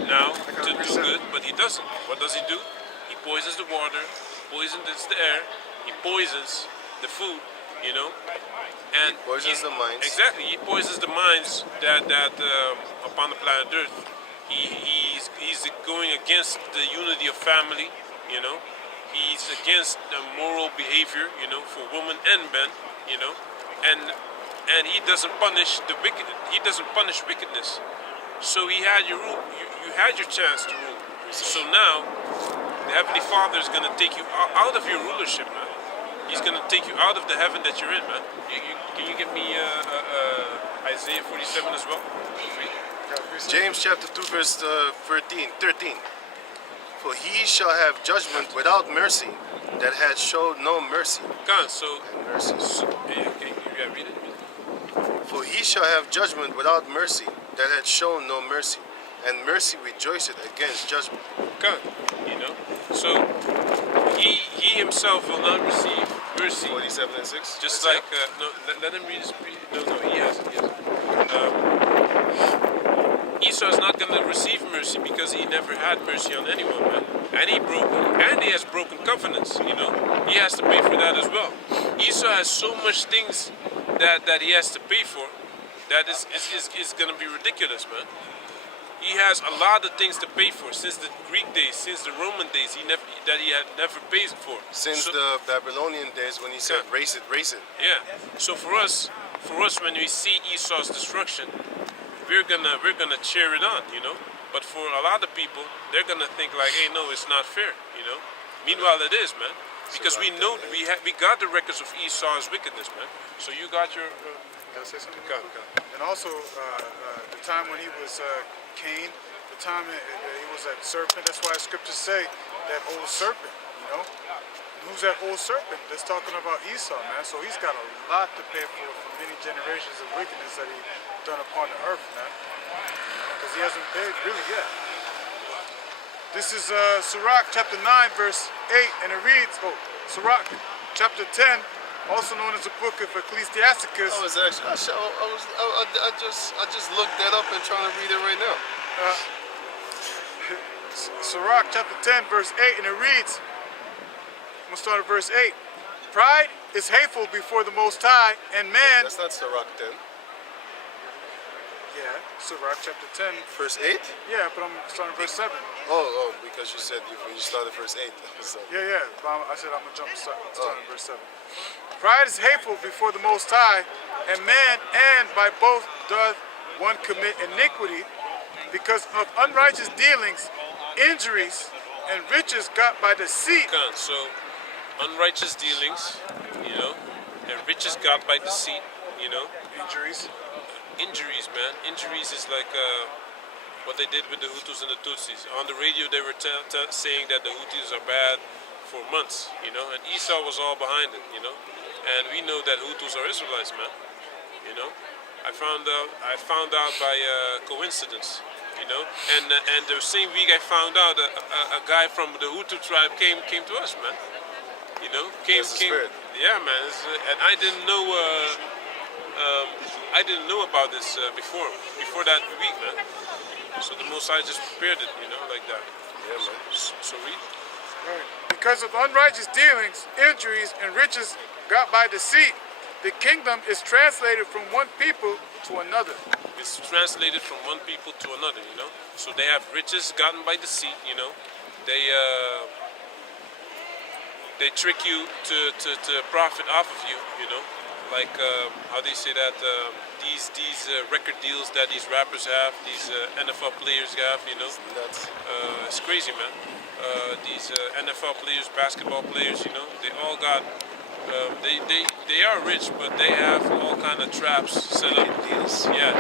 now to do good, but he doesn't. What does he do? He poisons the water, poisons the air, he poisons the food, you know. And He poisons the minds. Exactly, he poisons the minds that upon the planet Earth. He's going against the unity of family, you know. He's against the moral behavior, you know, for women and men, you know. And he doesn't punish the wicked. He doesn't punish wickedness. So he had your rule. You had your chance to rule. So now, the Heavenly Father is going to take you out of your rulership, man. He's going to take you out of the heaven that you're in, man. Can you give me Isaiah 47 as well? James chapter 2, verse 13. For he shall have judgment without mercy that had showed no mercy. Come on, so Mercy. read it. For he shall have judgment without mercy that had shown no mercy, and mercy rejoiceth against judgment. Come on, you know. So he himself will not receive mercy. 47 and 6. Just Isaiah? like let him read his. No, he has it. Esau is not going to receive mercy because he never had mercy on anyone, man. And he has broken covenants, you know. He has to pay for that as well. Esau has so much things that he has to pay for that is going to be ridiculous, man. He has a lot of things to pay for since the Greek days, since the Roman days. He had never paid for. Since So- the Babylonian days when he said, Yeah. race it, race it. Yeah. So for us, when we see Esau's destruction, we're gonna cheer it on, you know. But for a lot of people, they're gonna think like, hey, no, it's not fair, you know. Meanwhile, it is, man, because we know we got the records of Esau's wickedness, man. So you got your. Can I say something? Go. And also, the time when he was Cain, the time he was that serpent. That's why scriptures say that old serpent, you know. And who's that old serpent? That's talking about Esau, man. So he's got a lot to pay for many generations of wickedness that he done upon the earth, man. Because he hasn't paid really yet. This is Sirach chapter 9, verse 8, and it reads, Sirach chapter 10, also known as the book of Ecclesiasticus. I was actually, I just looked that up and trying to read it right now. Sirach chapter 10, verse 8, and it reads, I'm going to start at verse 8. Pride is hateful before the Most High, and man... That's not Sirach 10. Yeah, Sirach chapter 10. Verse 8? Yeah, but I'm starting at verse 7. Oh, because you said you started verse 8. So. Yeah, but I said I'm going to starting at verse 7. Pride is hateful before the Most High, and man, and by both doth one commit iniquity, because of unrighteous dealings, injuries, and riches got by deceit. So, unrighteous dealings, you know, and riches got by deceit, you know. Injuries, man. Injuries is like what they did with the Hutus and the Tutsis. On the radio, they were saying that the Hutus are bad for months, you know, and Esau was all behind it, you know. And we know that Hutus are Israelites, man. You know, I found out by coincidence, you know. And the same week I found out a guy from the Hutu tribe came to us, man. You know, came. Yeah, man. And I didn't know. I didn't know about this before that week, man. So the Most High just prepared it, you know, like that. Yeah, man. So read. Right. Because of unrighteous dealings, injuries, and riches got by deceit, the kingdom is translated from one people to another. It's translated from one people to another, you know. So they have riches gotten by deceit, you know. They trick you to profit off of you, you know. Like how do you say that? These record deals that these rappers have, these NFL players have, you know. It's crazy, man. These NFL players, basketball players, you know, they all got. They are rich, but they have all kind of traps set up. Yeah,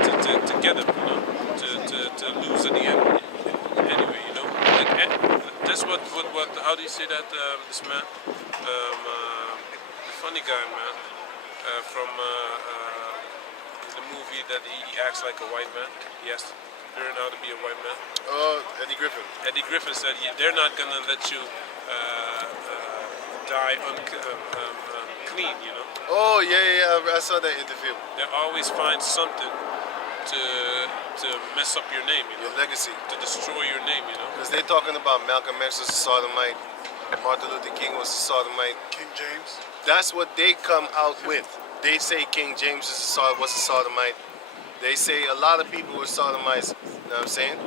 to get them, you know, to lose at the end. Anyway, you know, like that's what how do you say that? This man, the funny guy, man. From the movie that he acts like a white man. He has to learn how to be a white man. Eddie Griffin. Eddie Griffin said they're not gonna let you die clean, you know. Oh yeah, I saw that interview. They always find something to mess up your name, you know. Your legacy. To destroy your name, you know. Because they're talking about Malcolm X was a sodomite, Martin Luther King was a sodomite. King James. That's what they come out with. They say King James was a sodomite. They say a lot of people were sodomites. You know what I'm saying?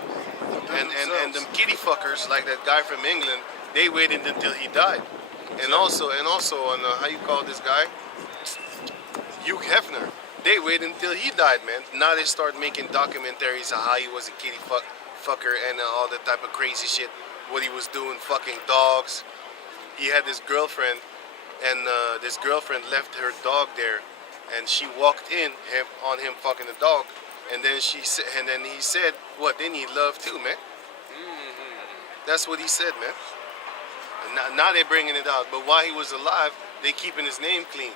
And them kitty fuckers like that guy from England, they waited until he died. And also on how you call this guy? Hugh Hefner. They waited until he died, man. Now they start making documentaries of how he was a kitty fucker and all that type of crazy shit. What he was doing, fucking dogs. He had this girlfriend. And this girlfriend left her dog there, and she walked in on him fucking the dog, and then he said, "What? They need love too, man." That's what he said, man. And now they're bringing it out, but while he was alive, they keeping his name clean.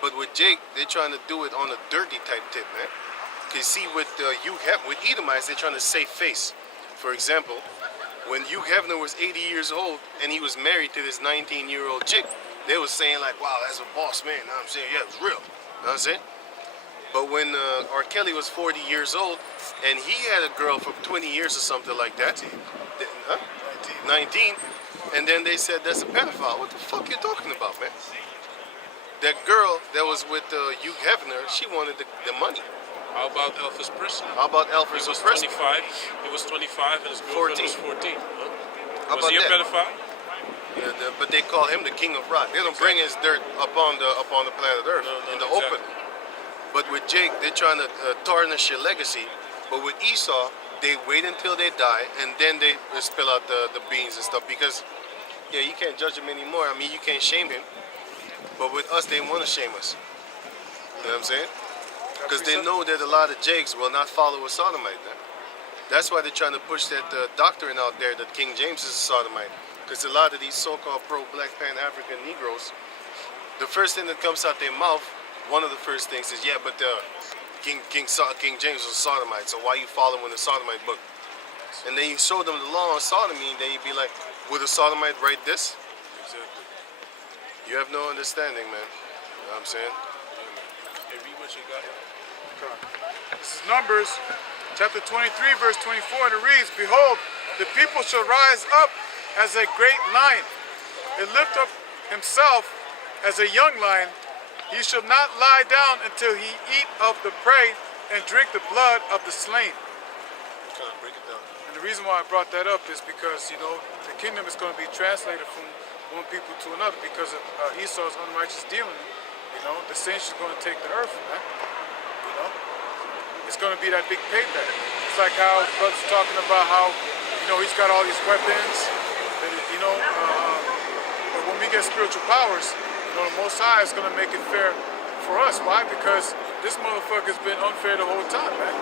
But with Jake, they're trying to do it on a dirty type tip, man. Cause see, with with Edomites, they're trying to save face. For example, when Hugh Hefner was 80 years old and he was married to this 19-year-old chick, they was saying like, wow, that's a boss man. You know what I'm saying? Yeah, it was real. You know what I'm saying? But when R. Kelly was 40 years old, and he had a girl for 20 years or something like that, 19, and then they said that's a pedophile. What the fuck you talking about, man? That girl that was with Hugh Hefner, she wanted the money. How about Elvis Presley? How about He Elvis was Presley? 25. He was 25 and his girlfriend 14. was 14. Huh? How Was about he a that? pedophile? But they call him the king of rock. They don't bring his dirt upon the planet Earth No, in the exactly. open. But with Jake, they're trying to tarnish your legacy. But with Esau, they wait until they die and then they spill out the beans and stuff because, yeah, you can't judge him anymore. I mean, you can't shame him. But with us, they want to shame us. You know what I'm saying? Because they know that a lot of Jakes will not follow a sodomite, man. That's why they're trying to push that doctrine out there that King James is a sodomite. Because a lot of these so-called pro-Black Pan-African Negroes, the first thing that comes out their mouth, one of the first things is, yeah, but King James was a sodomite, so why you following the sodomite book? And then you show them the law on sodomy, and then you'd be like, would a sodomite write this? Exactly. You have no understanding, man. You know what I'm saying? Hey, read what you got. This is Numbers chapter 23, verse 24, and it reads, Behold, the people shall rise up as a great lion, and lift up himself as a young lion. He shall not lie down until he eat of the prey and drink the blood of the slain. Kind of break it down. And the reason why I brought that up is because, you know, the kingdom is going to be translated from one people to another because of Esau's unrighteous dealing. You know, the saints is going to take the earth, man. You know, it's going to be that big payback. It's like how brother's talking about how, you know, he's got all these weapons. That, you know, but when we get spiritual powers, you know, the Most High is going to make it fair for us. Why? Because this motherfucker's been unfair the whole time, man.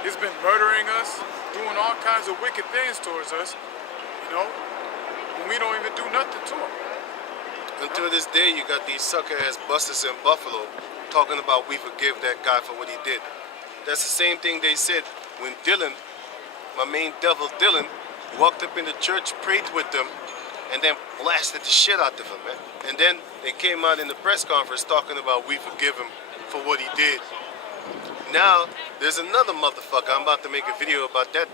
He's been murdering us, doing all kinds of wicked things towards us, you know, when we don't even do nothing to him. Until this day, you got these sucker-ass busters in Buffalo talking about we forgive that guy for what he did. That's the same thing they said when Dylan, my main devil Dylan, walked up in the church, prayed with them, and then blasted the shit out of him, man. And then they came out in the press conference talking about we forgive him for what he did. Now, there's another motherfucker. I'm about to make a video about that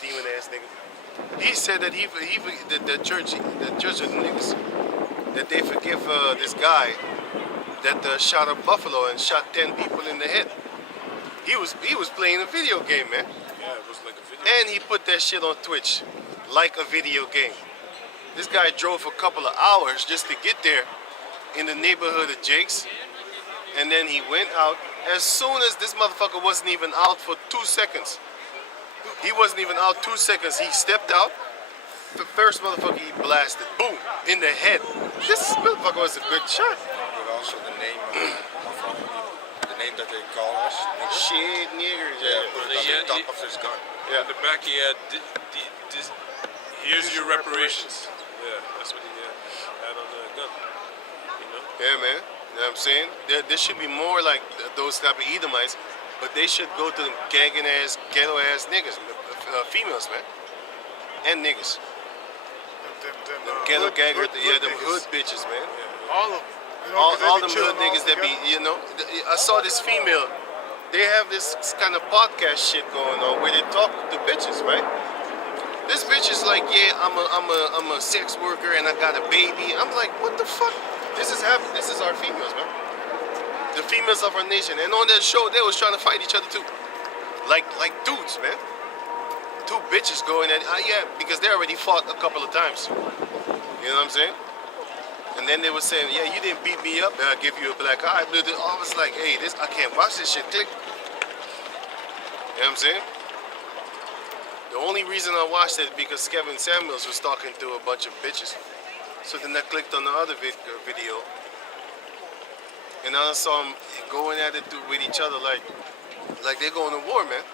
demon-ass nigga. He said that the church of the niggas, that they forgive this guy that shot up Buffalo and shot 10 people in the head. He was playing a video game, man. Yeah, it was like a video. And he put that shit on Twitch, like a video game. This guy drove a couple of hours just to get there in the neighborhood of Jake's. And then he went out. As soon as this motherfucker wasn't even out for 2 seconds. He wasn't even out 2 seconds. He stepped out. The first motherfucker he blasted. Boom. In the head. This motherfucker was a good shot. But also the name from the name that they call us. Shit, nigger. Yeah, put it on Yeah, the top yeah. of his gun. Yeah. In the back, he had here's your reparations. Yeah, that's what he had on the gun. You know? Yeah, man. You know what I'm saying? There should be more like those type of Edomites, but they should go to them gagging ass, ghetto ass niggas, females, man, and niggas. Them ghetto gagger, them hood bitches, man. All of them. You know, 'cause they All be them chilling hood niggas all that be, together. you know. I saw this female. They have this kind of podcast shit going on where they talk to bitches, right? This bitch is like, yeah, I'm a sex worker and I got a baby. I'm like, what the fuck? This is happening. This is our females, man. The females of our nation. And on that show, they was trying to fight each other too, like dudes, man. Two bitches going at, yeah, because they already fought a couple of times. You know what I'm saying? And then they were saying, yeah, you didn't beat me up, and I'll give you a black eye. But I was like, hey, I can't watch this shit. Click. You know what I'm saying? The only reason I watched it because Kevin Samuels was talking to a bunch of bitches. So then I clicked on the other video. And I saw them going at it with each other like they're going to war, man.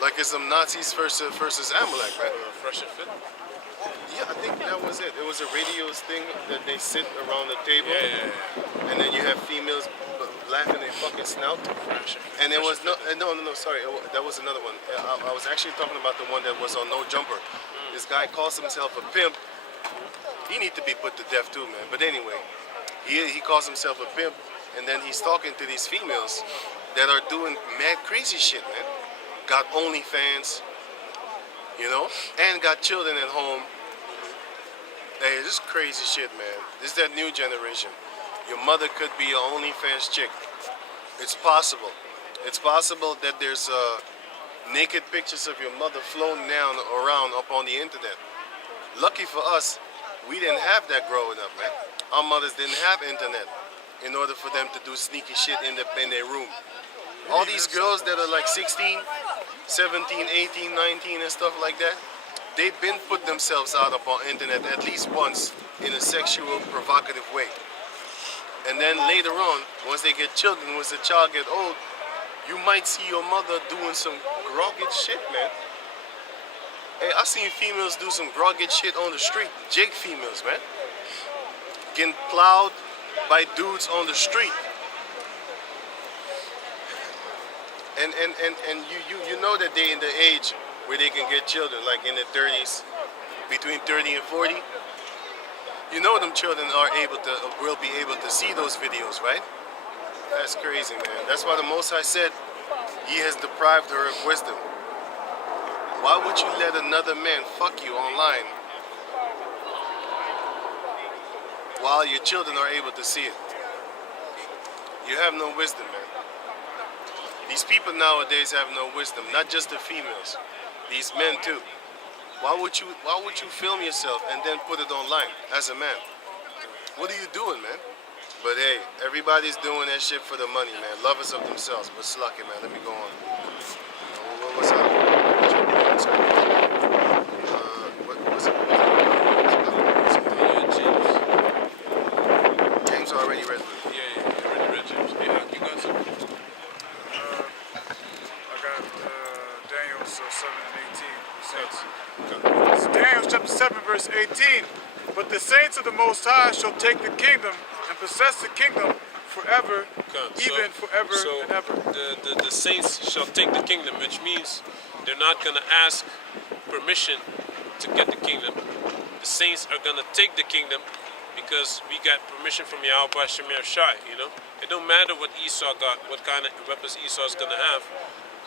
Like it's some Nazis versus Amalek, man. Fresh and fit. Yeah, I think that was it. It was a radios thing that they sit around the table. Yeah. And then you have females laughing their fucking snout. And there was no, sorry, that was another one. I was actually talking about the one that was on No Jumper. This guy calls himself a pimp. He needs to be put to death too, man. But anyway, he calls himself a pimp. And then he's talking to these females that are doing mad crazy shit, man. Got OnlyFans, you know, and got children at home. Hey, this is crazy shit, man. This is that new generation. Your mother could be an OnlyFans chick. It's possible. It's possible that there's naked pictures of your mother floating down around up on the internet. Lucky for us, we didn't have that growing up, man. Our mothers didn't have internet in order for them to do sneaky shit in their room. All these girls that are like 16, 17, 18, 19 and stuff like that, they've been put themselves out upon internet at least once in a sexual, provocative way. And then later on, once they get children, once the child get old, you might see your mother doing some groggy shit, man. Hey, I've seen females do some groggy shit on the street. Jake females, man. Getting plowed by dudes on the street. And you know that they in the age where they can get children, like in the 30s, between 30 and 40. You know them children will be able to see those videos, right? That's crazy, man. That's why the Most High said he has deprived her of wisdom. Why would you let another man fuck you online while your children are able to see it? You have no wisdom, man. These people nowadays have no wisdom, not just the females, these men too. Why would you film yourself and then put it online as a man? What are you doing, man? But hey, everybody's doing that shit for the money, man. Lovers of themselves. But slucky, man. Let me go on. What was up? What was it? James. James already read it. Yeah, already read James. Yeah, you got some? I got Daniel 7 and 18. Saints. So Daniel chapter 7 verse 18. But the saints of the Most High shall take the kingdom and possess the kingdom forever, even forever and ever. The saints shall take the kingdom, which means they're not going to ask permission to get the kingdom. The saints are going to take the kingdom because we got permission from Yahweh Shemir Shai, you know. It don't matter what Esau got, what kind of weapons Esau is going to have,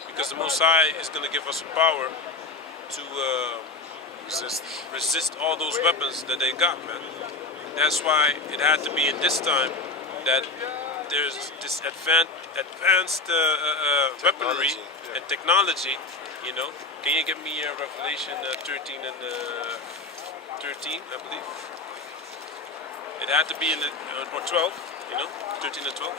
because the Most High is going to give us the power to resist all those weapons that they got, man. That's why it had to be in this time that there's this advanced weaponry and technology, you know. Can you give me Revelation 13 and 13, I believe? It had to be in the, or 12, you know, 13 and 12.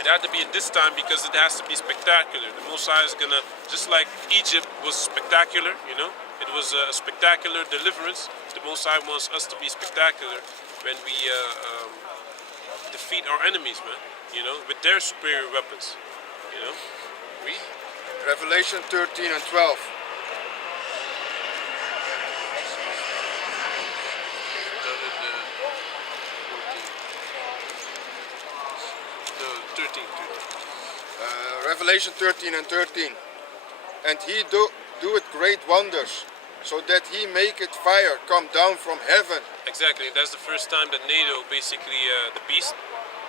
It had to be in this time because it has to be spectacular. The Most High is gonna, just like Egypt was spectacular, you know, it was a spectacular deliverance. The Most High wants us to be spectacular when we defeat our enemies, man, you know, with their superior weapons, you know. Read. Revelation 13 and 12. Revelation 13 and 13. And he doeth great wonders, so that he maketh fire come down from heaven. Exactly, that's the first time that NATO, basically the beast,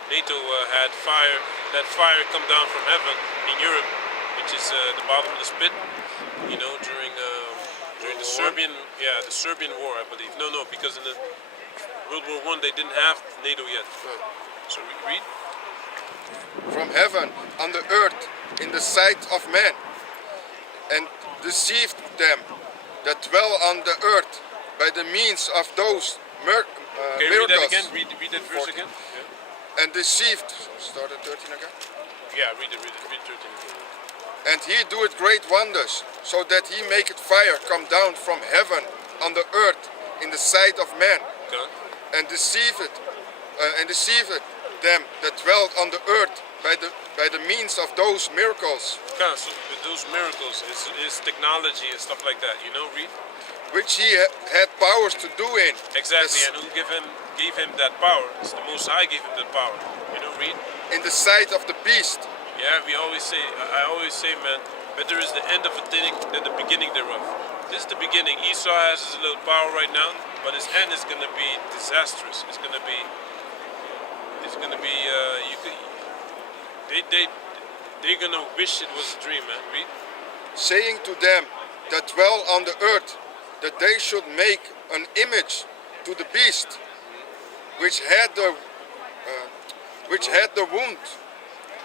NATO had fire, that fire come down from heaven in Europe, which is the bottom of the spit, you know, during the Serbian, the Serbian War, I believe. No, because in the World War I they didn't have NATO yet. So read. From heaven on the earth in the sight of men, and deceived them that dwell on the earth by the means of those miracles. Read that again? Read that verse 14. again? Yeah. And deceived. Start at 13 again. Yeah, read 13 again. And he doeth great wonders, so that he maketh fire come down from heaven on the earth in the sight of men, Okay. and deceived them that dwelt on the earth by the means of those miracles, Okay, so with those miracles, it's technology and stuff like that, you know, read. which he had powers to do in. Exactly, and who gave him that power? It's the Most High gave him that power. You know, read. In the sight of the beast. Yeah, I always say, man, better is the end of a thing than the beginning thereof. This is the beginning. Esau has his little power right now, but his end is gonna be disastrous. It's gonna gonna be you could they're gonna wish it was a dream, man. Read. saying to them that dwell on the earth that they should make an image to the beast which had the wound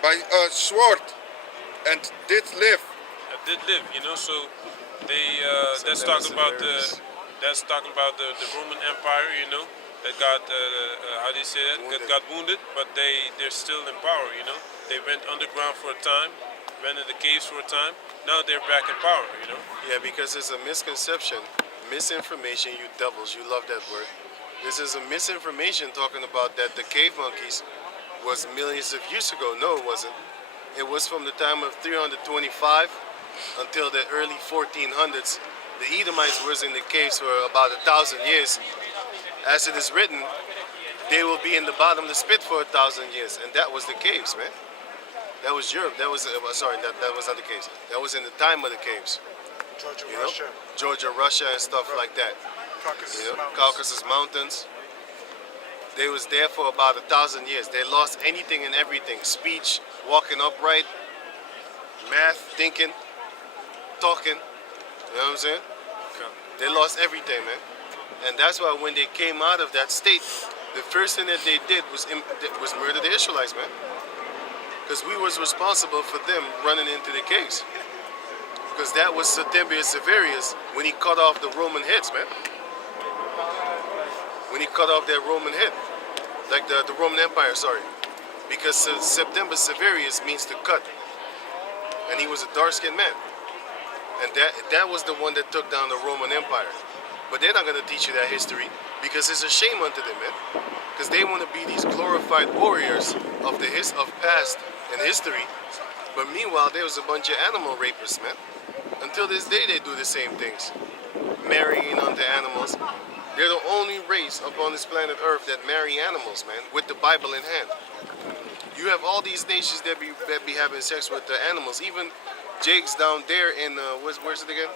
by a sword and did live. I did live, you know. So they that's them talking is about hilarious. the Roman Empire, you know, that got how do you say that? Wounded. Got wounded, but they're still in power, you know. They went underground for a time, went in the caves for a time. Now they're back in power, you know. Yeah, because it's a misconception, misinformation, you devils, you love that word. This is a misinformation talking about that the cave monkeys was millions of years ago. No, it wasn't. It was from the time of 325 until the early 1400s. The Edomites was in the caves for about 1,000 years. As it is written, they will be in the bottom of the spit for 1,000 years. And that was the caves, man. That was Europe. That was, sorry, that was not the caves. That was in the time of the caves. Georgia, You know? Russia, Georgia, Russia, and stuff like that. Caucasus You know? Mountains. Caucasus Mountains. They was there for about 1,000 years. They lost anything and everything. Speech, walking upright, math, thinking, talking. You know what I'm saying? They lost everything, man. And that's why when they came out of that state, the first thing that they did was murder the Israelites, man. Because we was responsible for them running into the caves. Because that was Septimius Severus when he cut off the Roman heads, man. When he cut off that Roman head. Like the Roman Empire, sorry. Because Septimius Severus means to cut. And he was a dark-skinned man. And that was the one that took down the Roman Empire. But they're not going to teach you that history because it's a shame unto them, man. Because they want to be these glorified warriors of past and history. But meanwhile, there was a bunch of animal rapists, man. Until this day, they do the same things. Marrying onto animals. They're the only race upon this planet Earth that marry animals, man, with the Bible in hand. You have all these nations that be having sex with the animals. Even Jake's down there in, where's it again?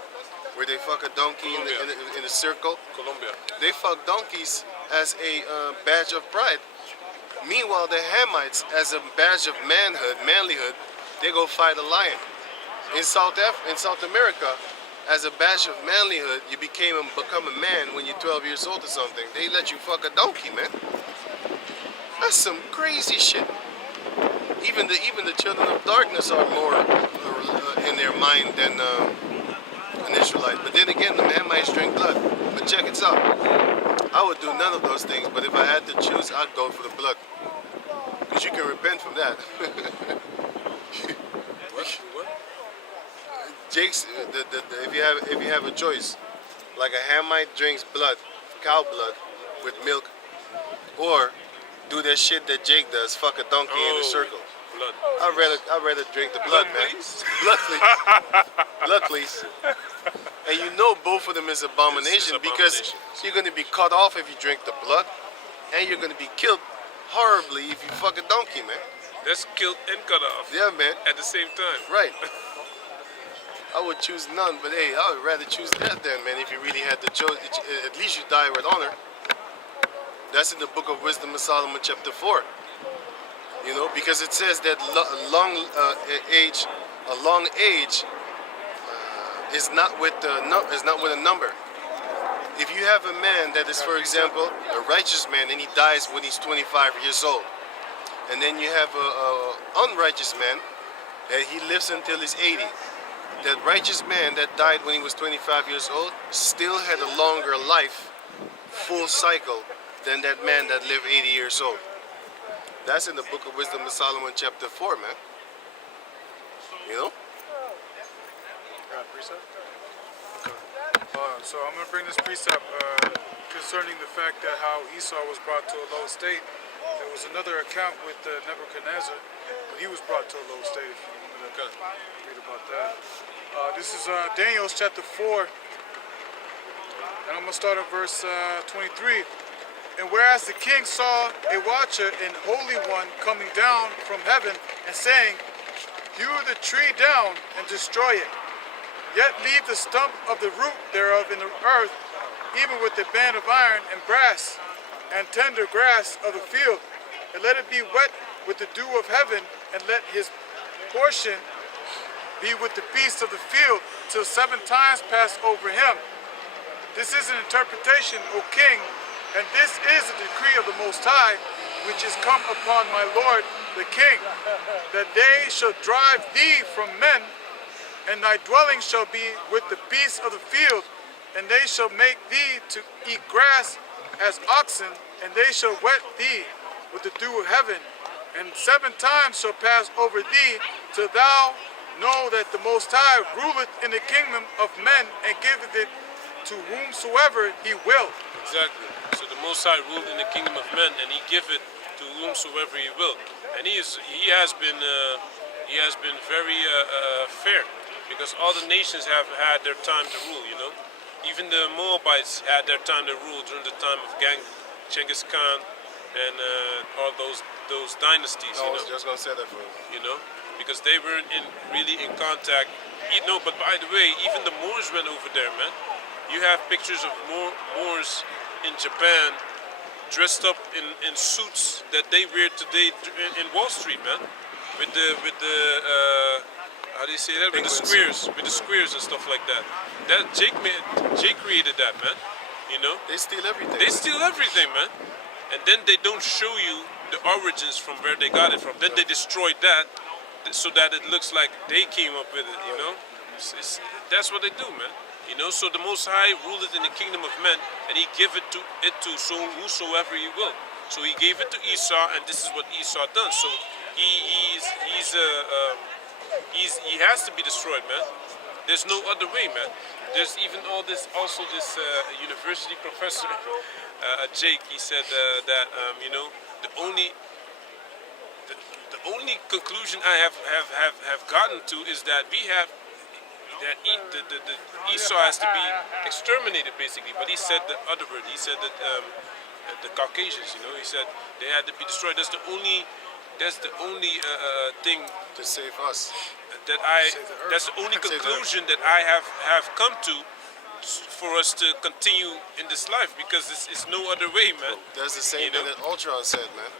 Where they fuck a donkey in a circle. Colombia. They fuck donkeys as a badge of pride. Meanwhile, the Hamites, as a badge of manlyhood, they go fight a lion. In South America, as a badge of manlyhood, you become a man when you're 12 years old or something. They let you fuck a donkey, man. That's some crazy shit. Even the children of darkness are more in their mind than an Israelite. But then again, the Hamites drink blood. But check it out. I would do none of those things, but if I had to choose, I'd go for the blood. Because you can repent from that. What? Jake's, if you have a choice, like a Hamite drinks blood, cow blood, with milk, or do that shit that Jake does, fuck a donkey in a circle. Blood. I'd rather drink the blood, man. Please? Blood, please. Blood, please. And you know both of them is abomination It's because abomination. you're gonna be cut off if you drink the blood, and you're gonna be killed horribly if you fuck a donkey, man. That's killed and cut off Yeah, man. at the same time. Right. I would choose none, but hey, I would rather choose that then, man. If you really had the choice, at least you die with honor. That's in the Book of Wisdom of Solomon, chapter 4. You know, because it says that a long age is not with a number. If you have a man that is, for example, a righteous man, and he dies when he's 25 years old, and then you have a unrighteous man that he lives until he's 80. That righteous man that died when he was 25 years old still had a longer life, full cycle, than that man that lived 80 years old. That's in the Book of Wisdom of Solomon, chapter 4, man. You know? Precept? So I'm going to bring this precept concerning the fact that how Esau was brought to a low state. There was another account with Nebuchadnezzar when he was brought to a low state, if you want to read about that. This is Daniel chapter 4, and I'm going to start at verse 23. And whereas the king saw a watcher and holy one coming down from heaven and saying, hew the tree down and destroy it, yet leave the stump of the root thereof in the earth, even with the band of iron and brass and tender grass of the field, and let it be wet with the dew of heaven, and let his portion be with the beasts of the field, till 7 times pass over him. This is an interpretation, O king, and this is a decree of the Most High, which is come upon my lord the king, that they shall drive thee from men, and thy dwelling shall be with the beasts of the field, and they shall make thee to eat grass as oxen, and they shall wet thee with the dew of heaven, and 7 times shall pass over thee, till thou know that the Most High ruleth in the kingdom of men, and giveth it to whomsoever he will. Exactly. So the Most High ruled in the kingdom of men, and he give it to whomsoever he will. And he has been very fair, because all the nations have had their time to rule. You know, even the Moabites had their time to rule during the time of Genghis Khan and all those dynasties. I You was know, just gonna say that for you. you know, because they were really in contact. You know, but by the way, even the Moors went over there, man. You have pictures of Moors in Japan dressed up in suits that they wear today in Wall Street, man. With the how do you say that? Penguins. With the squares and stuff like that. That Jake created that, man. You know, They steal everything. they steal everything, man. And then they don't show you the origins from where they got it from. Then they destroyed that so that it looks like they came up with it, you know? That's what they do, man. You know, so the Most High ruleth in the kingdom of men, and he give it to so whosoever he will. So he gave it to Esau, and this is what Esau done. So he has to be destroyed, man. There's no other way, man. There's even this university professor, Jake. He said that you know, the only conclusion I have gotten to is that we have that the Esau has to be exterminated, basically. But he said the other word. He said that the Caucasians, you know, he said they had to be destroyed. That's the only thing to save us. that Save the earth. that's the only Save the earth. conclusion that I have come to for us to continue in this life, because it's no other way, man. That's the same You know? thing that Ultron said, man.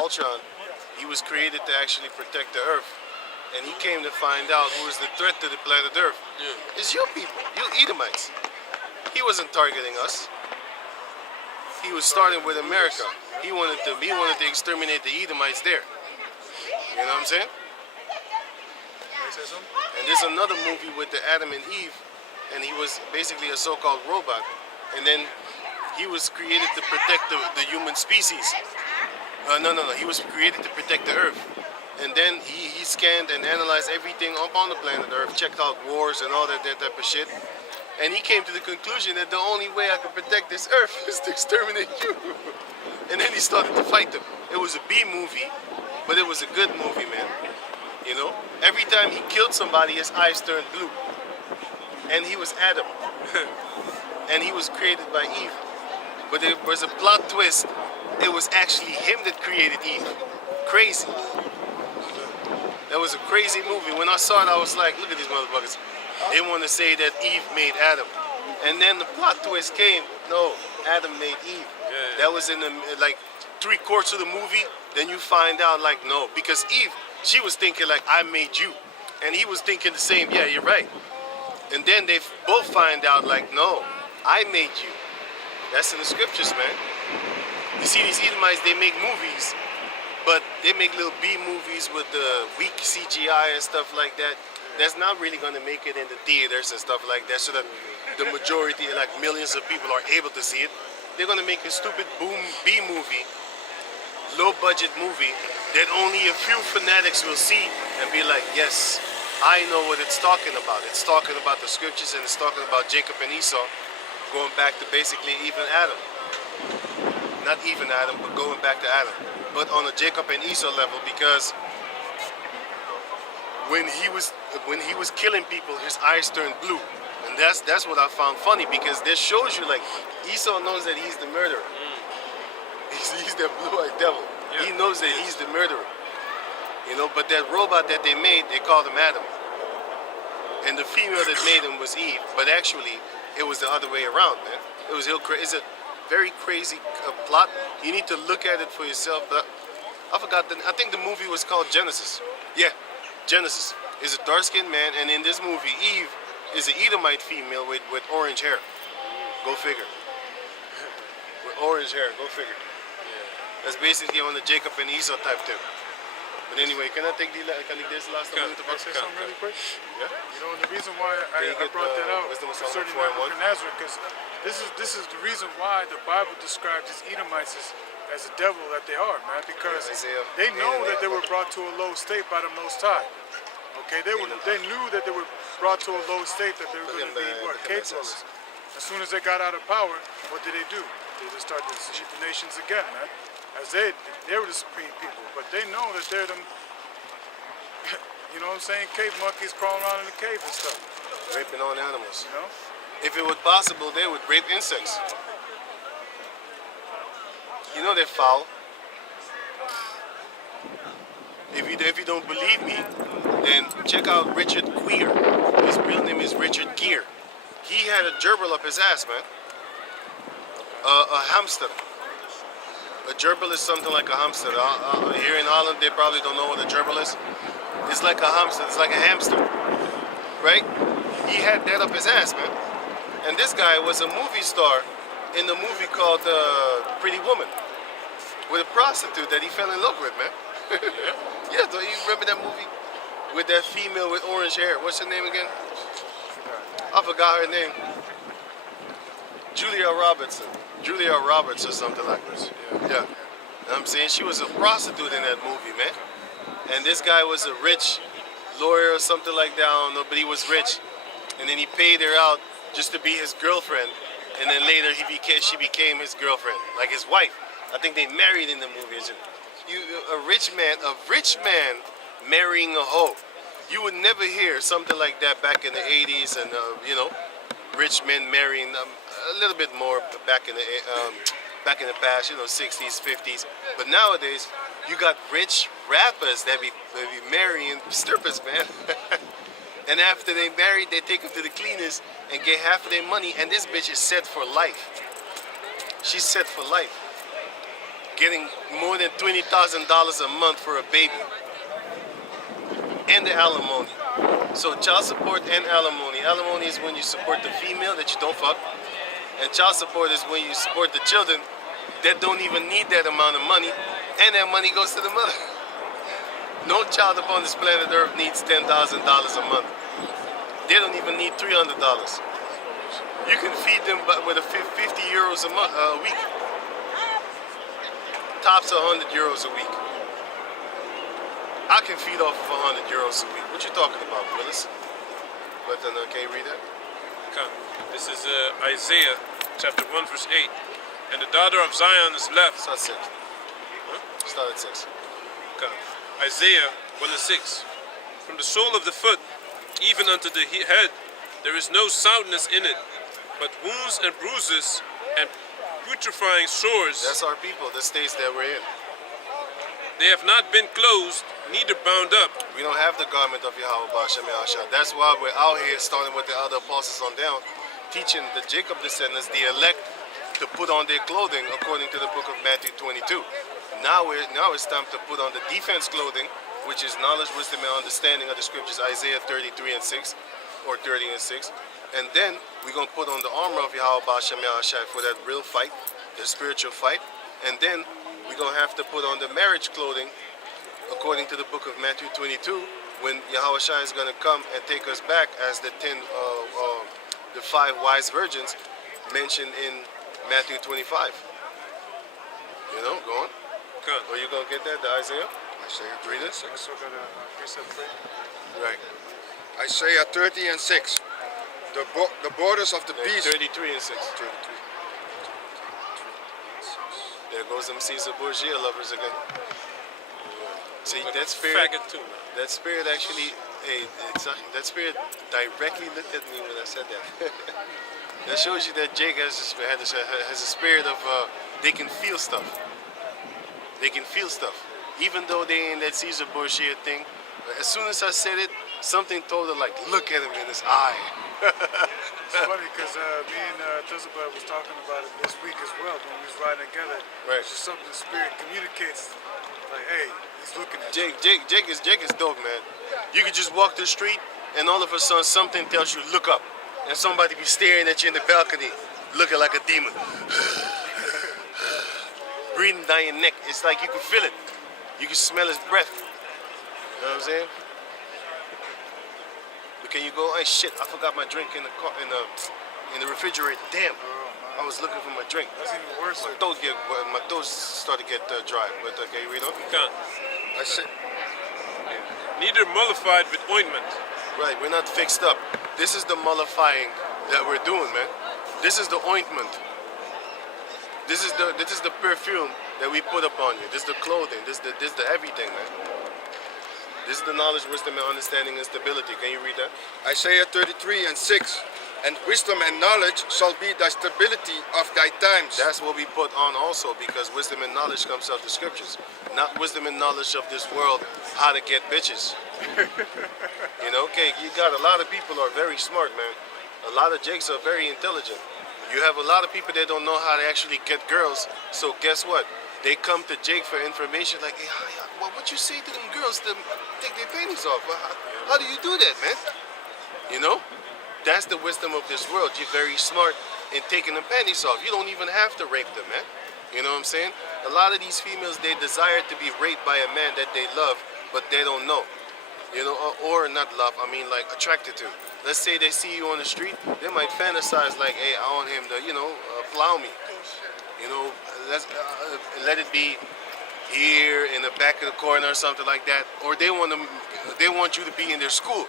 Ultron, he was created to actually protect the Earth. And he came to find out who is the threat to the planet Earth. Yeah. It's you people, you Edomites. He wasn't targeting us. He was starting with America. He wanted to exterminate the Edomites there. You know what I'm saying? And there's another movie with the Adam and Eve, and he was basically a so-called robot. And then he was created to protect the human species. No. He was created to protect the Earth. And then he scanned and analyzed everything up on the planet Earth, checked out wars and all that type of shit. And he came to the conclusion that the only way I could protect this Earth is to exterminate you. And then he started to fight them. It was a B movie, but it was a good movie, man. You know? Every time he killed somebody, his eyes turned blue. And he was Adam. And he was created by Eve. But there was a plot twist. It was actually him that created Eve. Crazy. That was a crazy movie. When I saw it, I was like, look at these motherfuckers. They want to say that Eve made Adam. And then the plot twist came. No, Adam made Eve. Yeah. That was in the, like, 3/4 of the movie. Then you find out, like, no. Because Eve, she was thinking, like, I made you. And he was thinking the same, yeah, you're right. And then they both find out, like, no, I made you. That's in the scriptures, man. You see, these Edomites, they make movies, but they make little B movies with the weak CGI and stuff like that. That's not really going to make it in the theaters and stuff like that, so that the majority, like millions of people, are able to see it. They're going to make a stupid B movie, low budget movie that only a few fanatics will see and be like, yes, I know what it's talking about. It's talking about the scriptures, and it's talking about Jacob and Esau going back to basically even Adam. Not even Adam, but going back to Adam. But on a Jacob and Esau level, because when he was killing people, his eyes turned blue. And that's what I found funny, because this shows you, like, Esau knows that he's the murderer. He's that blue-eyed devil. Yeah. He knows that he's the murderer. You know, but that robot that they made, they called him Adam. And the female that made him was Eve, but actually it was the other way around, man. It's a very crazy plot. You need to look at it for yourself. But I forgot. I think the movie was called Genesis. Yeah, Genesis is a dark-skinned man, and in this movie, Eve is an Edomite female with orange hair. Go figure. With orange hair. Go figure. That's basically on the Jacob and Esau type thing. But anyway, can I take this last Can minute Can I say something really quick? Yeah. You know, and the reason why Can you I get, brought that out Wisdom of concerning Solomon 4:1? Nebuchadnezzar, because this is the reason why the Bible describes these Edomites as the devil that they are, man. Because Isaiah. they know that they were brought to a low state by the Most High. Okay, they knew that they were brought to a low state, that they were going to be cave dwellers. As soon as they got out of power, what did? They just started to deceive the nations again, man. As they were the supreme people, but they know that they're them. You know what I'm saying? Cave monkeys crawling around in the cave and stuff. Raping on animals. You know? If it was possible, they would rape insects. You know they're foul. If you don't believe me, then check out Richard Gere. His real name is Richard Gere. He had a gerbil up his ass, man. A hamster. A gerbil is something like a hamster. Here in Holland, they probably don't know what a gerbil is. It's like a hamster. It's like a hamster, right? He had that up his ass, man. And this guy was a movie star in the movie called Pretty Woman, with a prostitute that he fell in love with, man. Yeah, do you remember that movie with that female with orange hair? What's her name again? I forgot her name. Julia Roberts or something like this. Yeah. You know what I'm saying? She was a prostitute in that movie, man. And this guy was a rich lawyer or something like that, I don't know, but he was rich. And then he paid her out just to be his girlfriend. And then later she became his girlfriend, like his wife. I think they married in the movie, isn't it? A rich man marrying a hoe. You would never hear something like that back in the 80s, and you know, rich men marrying a little bit more back in the past, you know, 60s, 50s. But nowadays, you got rich rappers that be marrying strippers, man. And after they married, they take them to the cleaners and get half of their money. And this bitch is set for life. She's set for life. Getting more than $20,000 a month for a baby. And the alimony. So child support and alimony. Alimony is when you support the female that you don't fuck. And child support is when you support the children that don't even need that amount of money. And that money goes to the mother. No child upon this planet Earth needs $10,000 a month. They don't even need $300. You can feed them with a 50 euros a week. Tops 100 euros a week. I can feed off of 100 euros a week. What you talking about, Willis? But then, can you read that? Okay. This is Isaiah chapter 1 verse 8. And the daughter of Zion is left. Start 6. Huh? Start at 6. Okay. Isaiah 1 and 6. From the sole of the foot even unto the head there is no soundness in it, but wounds and bruises and putrefying sores. That's our people, the states that we're in. They have not been closed, neither bound up. We don't have the garment of Yahweh Bashem Yahshua. That's why we're out here, starting with the other apostles on down, teaching the Jacob descendants, the elect, to put on their clothing according to the book of Matthew 22. Now it's time to put on the defense clothing, which is knowledge, wisdom, and understanding of the scriptures, Isaiah 33 and 6, or 30 and 6. And then we're going to put on the armor of Yahweh Bashem Yahshua for that real fight, the spiritual fight. And then we're going to have to put on the marriage clothing according to the book of Matthew 22, when Yahweh Shai is going to come and take us back as the 5 wise virgins mentioned in Matthew 25. You know, go on. Okay. Are you going to get that, the Isaiah? Isaiah Read 30. it. I still got a precept for you. Right. Isaiah 30 and 6. The borders of the beast. 33 and 6. 33. There goes them Caesar Borgia lovers again. See, that spirit, Faggot too. that spirit actually, that spirit directly looked at me when I said that. That shows you that Jake has a spirit of, they can feel stuff. They can feel stuff. Even though they in that Caesar Borgia thing, as soon as I said it, something told her, like, look at him in his eye. It's funny because me and Jezebel was talking about it this week as well when we was riding together. Right. It's just something the spirit communicates. Like, hey, he's looking at you. Jake is dope, man. You could just walk the street, and all of a sudden something tells you look up, and somebody be staring at you in the balcony, looking like a demon, breathing down your neck. It's like you can feel it. You can smell his breath. You know what I'm saying? But can you go? Hey, shit! I forgot my drink in the car, in the refrigerator. Damn! I was looking for my drink. That's even worse. My throat started to get dry. But can you read on? You can't. I said. Neither mollified with ointment. Right, we're not fixed up. This is the mollifying that we're doing, man. This is the ointment. This is the perfume that we put upon you. This is the clothing. This is the everything, man. This is the knowledge, wisdom, and understanding and stability. Can you read that? Isaiah 33:6. And wisdom and knowledge shall be thy stability of thy times. That's what we put on also, because wisdom and knowledge comes out of the scriptures. Not wisdom and knowledge of this world, how to get bitches. You know, okay, you got a lot of people who are very smart, man. A lot of Jakes are very intelligent. You have a lot of people that don't know how to actually get girls. So guess what? They come to Jake for information like, hey, what you say to them girls to take their panties off? How do you do that, man? You know? That's the wisdom of this world. You're very smart in taking the panties off. You don't even have to rape them, man. You know what I'm saying? A lot of these females, they desire to be raped by a man that they love, but they don't know. You know, or not love, I mean like attracted to. Let's say they see you on the street, they might fantasize like, hey, I want him to, you know, plow me. You know, let it be here in the back of the corner or something like that. Or they want you to be in their school,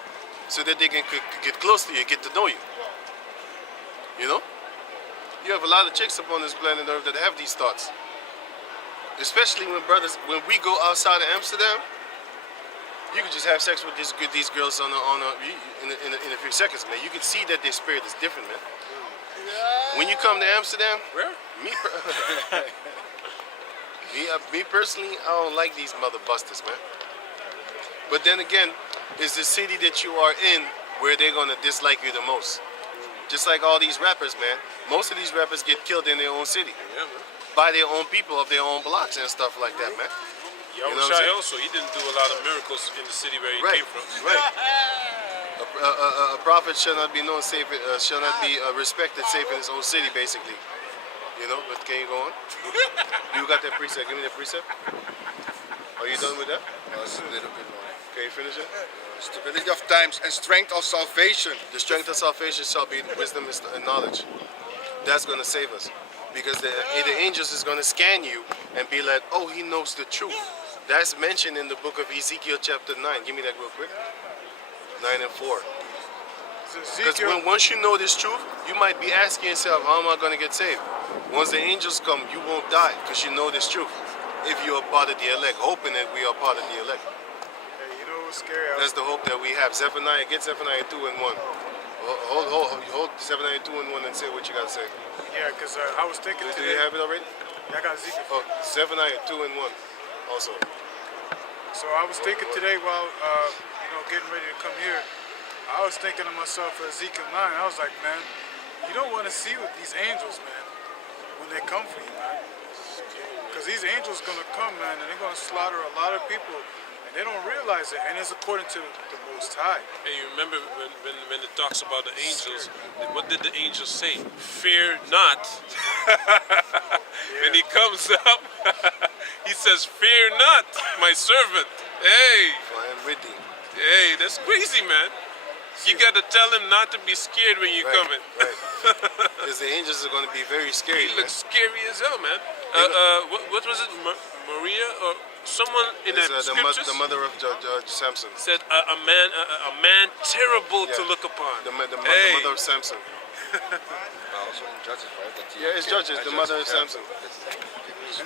so that they can get close to you, get to know you. You know? You have a lot of chicks up on this planet Earth that have these thoughts. Especially when we go outside of Amsterdam, you can just have sex with these girls in a few seconds, man. You can see that their spirit is different, man. When you come to Amsterdam, Where? me personally, I don't like these mother busters, man. But then again, it's the city that you are in where they're gonna dislike you the most. Just like all these rappers, man. Most of these rappers get killed in their own city. Yeah, man. By their own people of their own blocks and stuff like that, man. Yahushua You know what I'm saying? also, he didn't do a lot of miracles in the city where he Right, came from. right. A prophet shall not be known safe, shall not be respected safe in his own city, basically. You know, but can you go on? You got that precept, give me that precept. Are you done with that? It's a little bit more. Can you finish it? Stability of times and strength of salvation. The strength of salvation shall be wisdom and knowledge. That's going to save us. Because the angels is going to scan you and be like, oh, he knows the truth. That's mentioned in the book of Ezekiel chapter 9. Give me that real quick. 9 and 4. Because once you know this truth, you might be asking yourself, how am I going to get saved? Once the angels come, you won't die because you know this truth. If you are part of the elect, hoping that we are part of the elect. Hey, you know what's scary? That's the hope that we have. Zephaniah, get Zephaniah 2 and 1. Hold Zephaniah 2 and 1 and say what you got to say. Yeah, because I was thinking Do today. you have it already? I got Ezekiel. Oh, Zephaniah 2 and 1 also. So I was thinking today while getting ready to come here, I was thinking to myself for Ezekiel 9, I was like, man, you don't want to see with these angels, man, when they come for you, man. Because these angels going to come, man, and they're going to slaughter a lot of people, and they don't realize it, and it's according to the Most High. Hey, you remember when it talks about the angels, what did the angels say? Fear not. When he comes up, he says, fear not, my servant. Hey, I am with thee. hey, that's crazy, man. You got to tell him not to be scared when you come in. Right. Because the angels are going to be very scary. He looks scary as hell, man. What was it, Maria or someone in It's, the the scriptures mother of Samson. said a man terrible to Yeah. look upon. The mother Hey. of Samson. Also in Judges, right? That Yeah, it's Judges, the mother of Samson.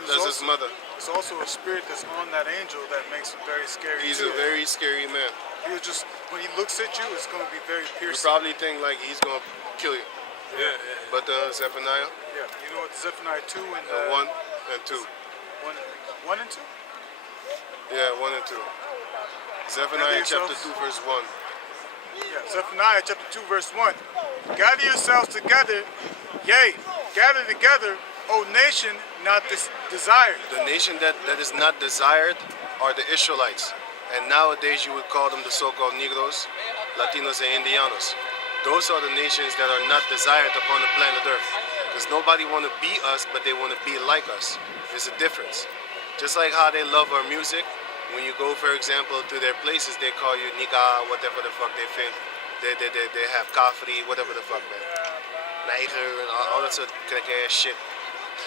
That's his mother. It's also a spirit that's on that angel that makes him very scary, He's too. a very scary man. He'll just, when he looks at you, it's going to be very You piercing. probably think like he's going to kill you. Yeah. But Zephaniah, Yeah, you know what, Zephaniah 2 and 1 and 2. 1 and 2? Yeah, 1 and 2. Zephaniah Gather chapter yourselves. 2 verse 1. Yeah, Zephaniah chapter 2 verse 1. Gather yourselves together, yea, gather together, O nation not desired. The nation that is not desired are the Israelites. And nowadays you would call them the so-called Negros, Latinos, and Indianos. Those are the nations that are not desired upon the planet Earth. Because nobody want to be us, but they want to be like us. There's a difference. Just like how they love our music, when you go, for example, to their places, they call you Niga, whatever the fuck they think. They have Kafri, whatever the fuck, man. Niger, and all that sort of crack ass shit.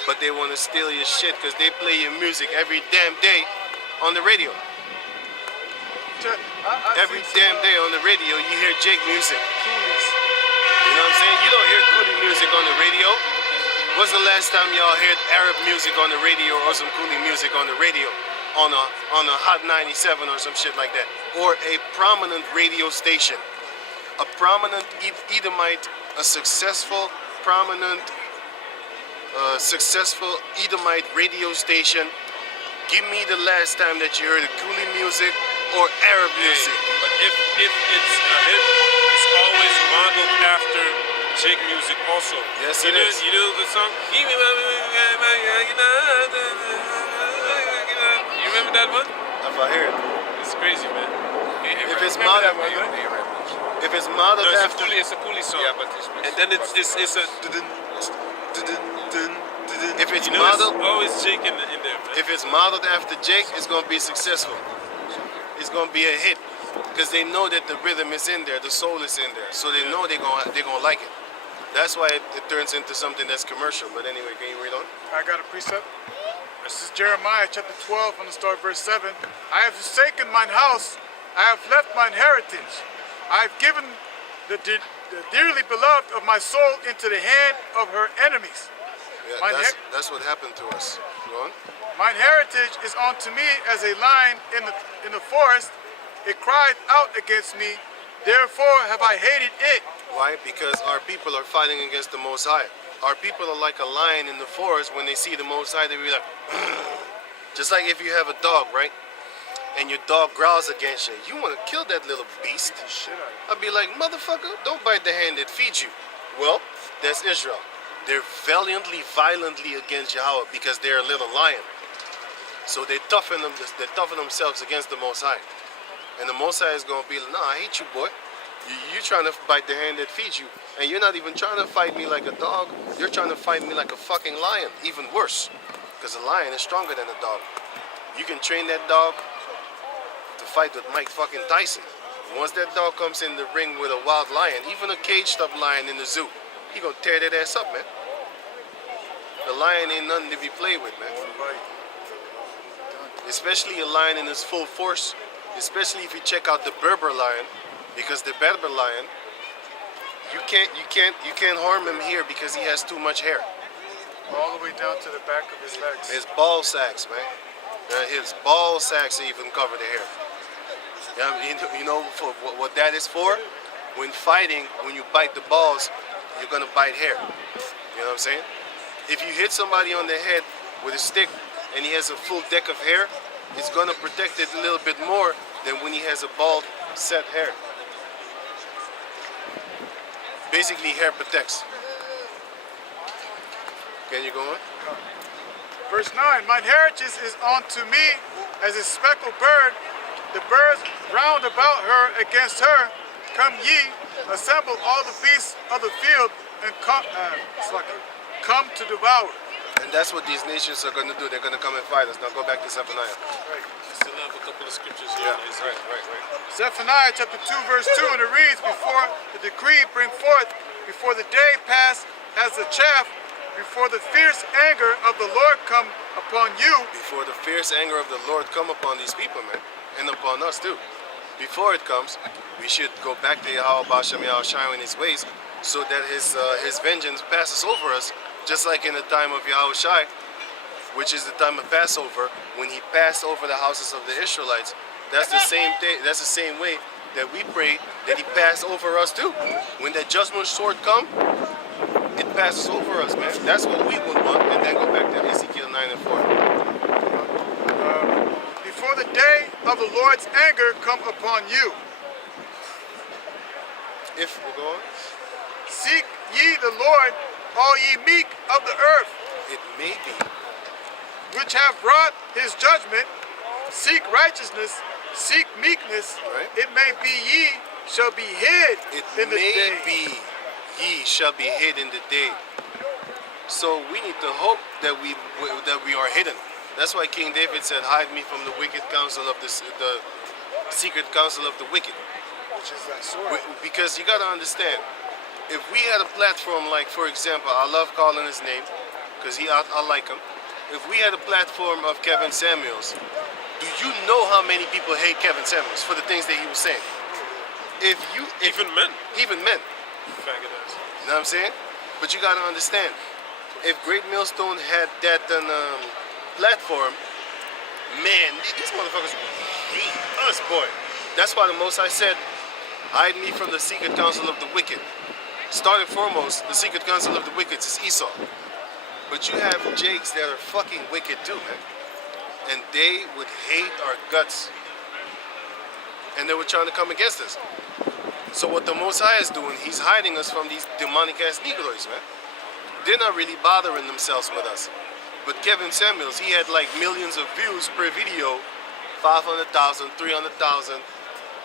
But they want to steal your shit because they play your music every damn day on the radio. Every damn day on the radio, you hear Jake music. You know what I'm saying? You don't hear Coolie music on the radio. When's the last time y'all heard Arab music on the radio or some Coolie music on the radio? On a Hot 97 or some shit like that. Or a prominent radio station. A prominent Edomite, a successful, prominent, successful Edomite radio station. Give me the last time that you heard of Coolie music or Arab music. But if it's a hit, it's always modeled after Jake music also. Yes, you it know, is. You know the song? You remember that one? If I hear it. It's crazy, man. If it's Remember modeled, that one, right? if it's modeled No, after, it's a coolie song. Yeah, but and then it's a if it's you know, modeled, it's always Jake in there, man. if it's modeled after Jake, it's gonna be successful. It's gonna be a hit because they know that the rhythm is in there, the soul is in there, so they know they're gonna like it. That's why it turns into something that's commercial. But anyway, can you read on? I got a precept. This is Jeremiah chapter 12, on the start verse 7. I have forsaken mine house, I have left mine heritage. I have given the dearly beloved of my soul into the hand of her enemies. Yeah, Mine that's what happened to us. Go on. Mine heritage is unto me as a lion in the forest. It cried out against me, therefore have I hated it. Why? Because our people are fighting against the Most High. Our people are like a lion in the forest. When they see the Most High, they be like, just like if you have a dog, right? And your dog growls against you, you want to kill that little beast. I'd be like, motherfucker, don't bite the hand that feeds you. Well, that's Israel. They're valiantly, violently against Yahweh because they're a little lion. So they toughen themselves against the Most High. And the Most High is going to be like, nah, I hate you, boy. You trying to bite the hand that feeds you. And you're not even trying to fight me like a dog. You're trying to fight me like a fucking lion. Even worse. Because a lion is stronger than a dog. You can train that dog to fight with Mike fucking Tyson. Once that dog comes in the ring with a wild lion, even a caged up lion in the zoo, he gonna tear that ass up, man. The lion ain't nothing to be played with, man. Especially a lion in his full force. Especially if you check out the Berber lion, because the Berber lion, you can't harm him here because he has too much hair. All the way down to the back of his legs. His ball sacks, man. His ball sacks even cover the hair. You know for what that is for? When fighting, when you bite the balls, you're gonna bite hair. You know what I'm saying? If you hit somebody on the head with a stick and he has a full deck of hair, it's gonna protect it a little bit more than when he has a bald, set hair. Basically, hair protects. Can you go on? Verse 9, mine heritage is unto me as a speckled bird. The birds round about her against her. Come ye, assemble all the beasts of the field, and come to devour. And that's what these nations are going to do. They're going to come and fight us. Now go back to Zephaniah. Right. Still have a couple of scriptures here. Yeah, right. Zephaniah chapter 2, verse 2, and it reads, before the decree bring forth, before the day pass as the chaff, before the fierce anger of the Lord come upon you. Before the fierce anger of the Lord come upon these people, man, and upon us too. Before it comes, we should go back to Yahweh B'Shem Yahushua in his ways, so that his vengeance passes over us, just like in the time of Yahushua, which is the time of Passover, when he passed over the houses of the Israelites. That's the same day. That's the same way that we pray that he passed over us too. When that judgment sword come, it passes over us, man. That's what we would want. And then go back to Ezekiel 9 and 4. Before the day of the Lord's anger come upon you. If we go on, Seek ye the Lord, all ye meek of the earth, it may be. which have wrought his judgment, seek righteousness, seek meekness. Right. It may be ye shall be hid It in the may day. be ye shall be hid in the day. So we need to hope that we are hidden. That's why King David said, "Hide me from the wicked counsel of the secret counsel of the wicked." Which is that sword. Because you gotta understand, if we had a platform like, for example, I love calling his name because I like him. If we had a platform of Kevin Samuels, do you know how many people hate Kevin Samuels for the things that he was saying? Even men. Even men. Faggot ass. You know what I'm saying? But you gotta understand, if Great Millstone had that platform, man, these motherfuckers hate us, boy. That's why the Most High said, "Hide me from the secret counsel of the wicked." Starting foremost, the secret counsel of the wicked is Esau. But you have Jakes that are fucking wicked too, man. And they would hate our guts. And they were trying to come against us. So what the Most High is doing, he's hiding us from these demonic ass Negroes, man. They're not really bothering themselves with us. But Kevin Samuels, he had like millions of views per video. 500,000, 300,000,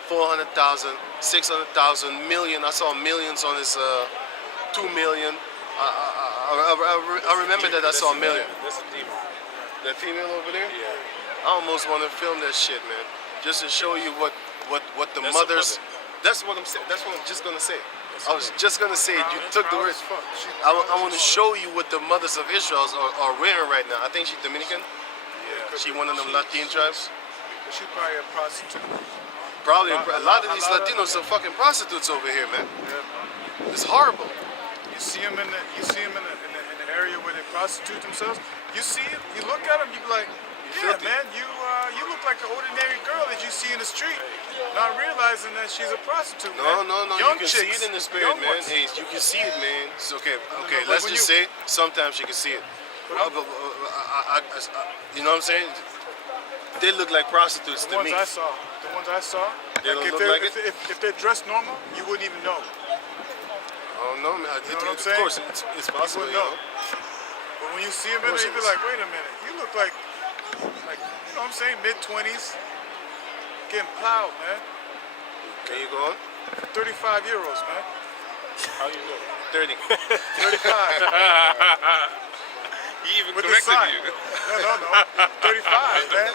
400,000, 600,000, million. I saw millions on his 2 million. I remember that I saw a million. That's a demon. That female over there? Yeah. I almost want to film that shit, man. Just to show you what the That's a mothers. mother. That's what I'm saying. That's what I'm just gonna say. I was just gonna say you took the Proud words. as fuck. She I proud want to as show you what the mothers of Israel are wearing right now. I think she's Dominican. Yeah. She one of them Latin tribes. fuck. She probably a prostitute. Probably a lot of a these lot of- Latinos are fucking prostitutes over here, man. Yeah, man. It's horrible. You see them in the area where they prostitute themselves. You see it, you look at them, you be like, yeah, filthy. man, you look like an ordinary girl that you see in the street, not realizing that she's a prostitute. No, man. no, no. Young You can see chicks, it in the spirit, young man. ones. Hey, you can see it, man. It's okay. Okay, but let's when just you- say sometimes you can see it. But I'm- You know what I'm saying? They look like prostitutes The to ones me. I saw, They don't if look they're, like if, it? if they're dressed normal, you wouldn't even know. I don't know, man. You know what I'm Of saying? course, it's possible, wouldn't you know. know. But when you see them in course there, you it be is. like, wait a minute, you look like, you know what I'm saying, mid-20s, getting plowed, man. Can you go on? 35 euros, man. How you know? 30. 35. He even With the corrected sign. you. No. 35, man.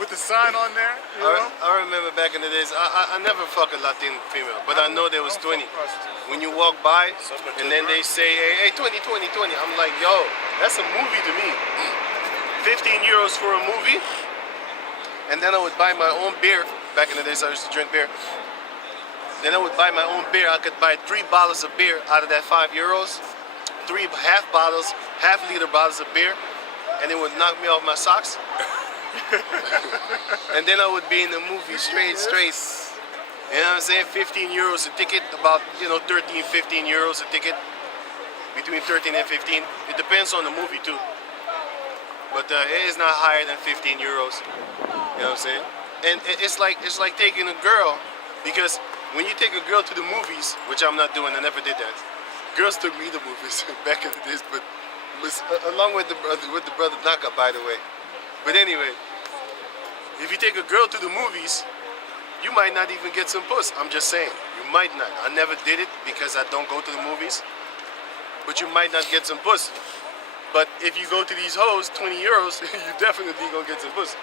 With the sign on there, you know? I remember back in the days, I never fuck a Latin female, but I know there was Don't 20. fuck prostitutes. When you walk by Somebody and then they say, hey, 20, 20, 20. I'm like, yo, that's a movie to me. 15 euros for a movie. And then I would buy my own beer. Back in the days I used to drink beer. Then I would buy my own beer. I could buy 3 bottles of beer out of that 5 euros. 3 half-liter bottles of beer. And it would knock me off my socks. And then I would be in the movie straight. You know what I'm saying? 15 euros a ticket, about 13, 15 euros a ticket. Between 13 and 15. It depends on the movie too. But it is not higher than 15 euros. You know what I'm saying? And it's like taking a girl, because when you take a girl to the movies, which I'm not doing, I never did that. Girls took me to movies back in the days, but along with the brother Naka, by the way. But anyway, if you take a girl to the movies, you might not even get some puss. I'm just saying, you might not. I never did it because I don't go to the movies. But you might not get some puss. But if you go to these hoes, 20 euros, you definitely gonna get some puss.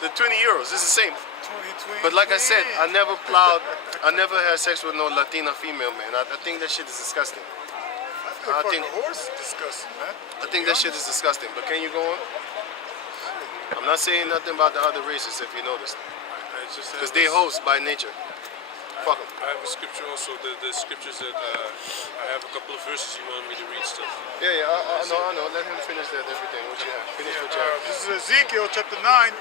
The 20 euros is the same. 20, But like I said, I never had sex with no Latina female, man. I think that shit is disgusting. I I think- think horse is disgusting, man. I think that shit is disgusting. But can you go on? I'm not saying nothing about the other races, if you noticed. I just have Because they this- host by nature. Fuck them. I have a scripture also. The scriptures that I have a couple of verses you want me to read still. Yeah, I know. Let him finish that everything. What you have? Finish what you have. This is Ezekiel chapter 9,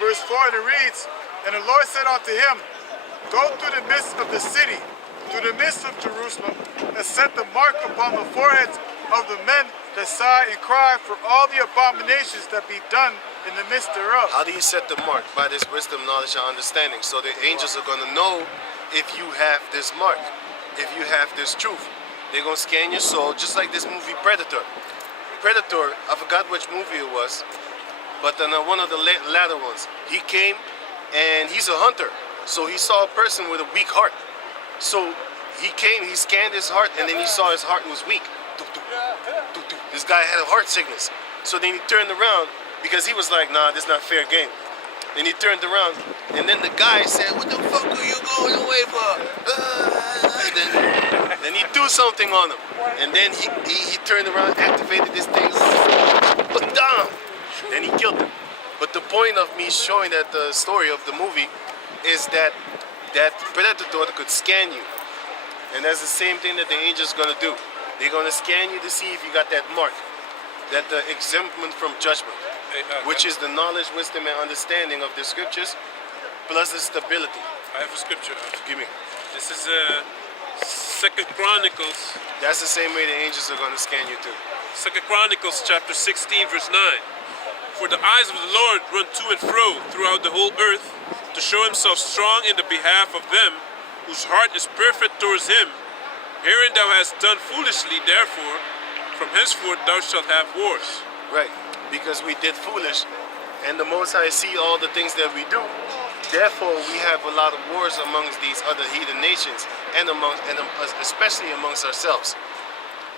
verse 4, and it reads, "And the Lord said unto him, Go through the midst of the city, through the midst of Jerusalem, and set the mark upon the foreheads of the men that sigh and cry for all the abominations that be done in the midst thereof." How do you set the mark? By this wisdom, knowledge, and understanding. So the angels are going to know if you have this mark, if you have this truth. They're going to scan your soul, just like this movie Predator. Predator, I forgot which movie it was. But then one of the latter ones, he came and he's a hunter. So he saw a person with a weak heart. So he came, he scanned his heart, and then he saw his heart was weak. This guy had a heart sickness. So then he turned around because he was like, nah, this is not fair game. Then he turned around, and then the guy said, what the fuck are you going away for? Then he threw something on him. And then he turned around, activated this thing, put down. Then he killed him. But the point of me showing that the story of the movie is that that predator could scan you. And that's the same thing that the angel's gonna do. They're gonna scan you to see if you got that mark, that the exemption from judgment, which is the knowledge, wisdom, and understanding of the scriptures, plus the stability. I have a scripture. Give me. This is Second Chronicles. That's the same way the angels are gonna scan you too. Second Chronicles chapter 16 verse 9. For the eyes of the Lord run to and fro throughout the whole earth to show himself strong in the behalf of them whose heart is perfect towards him. Herein thou hast done foolishly, therefore, from henceforth thou shalt have wars. Right, because we did foolish, and the Most High see all the things that we do. Therefore, we have a lot of wars amongst these other heathen nations, and especially amongst ourselves.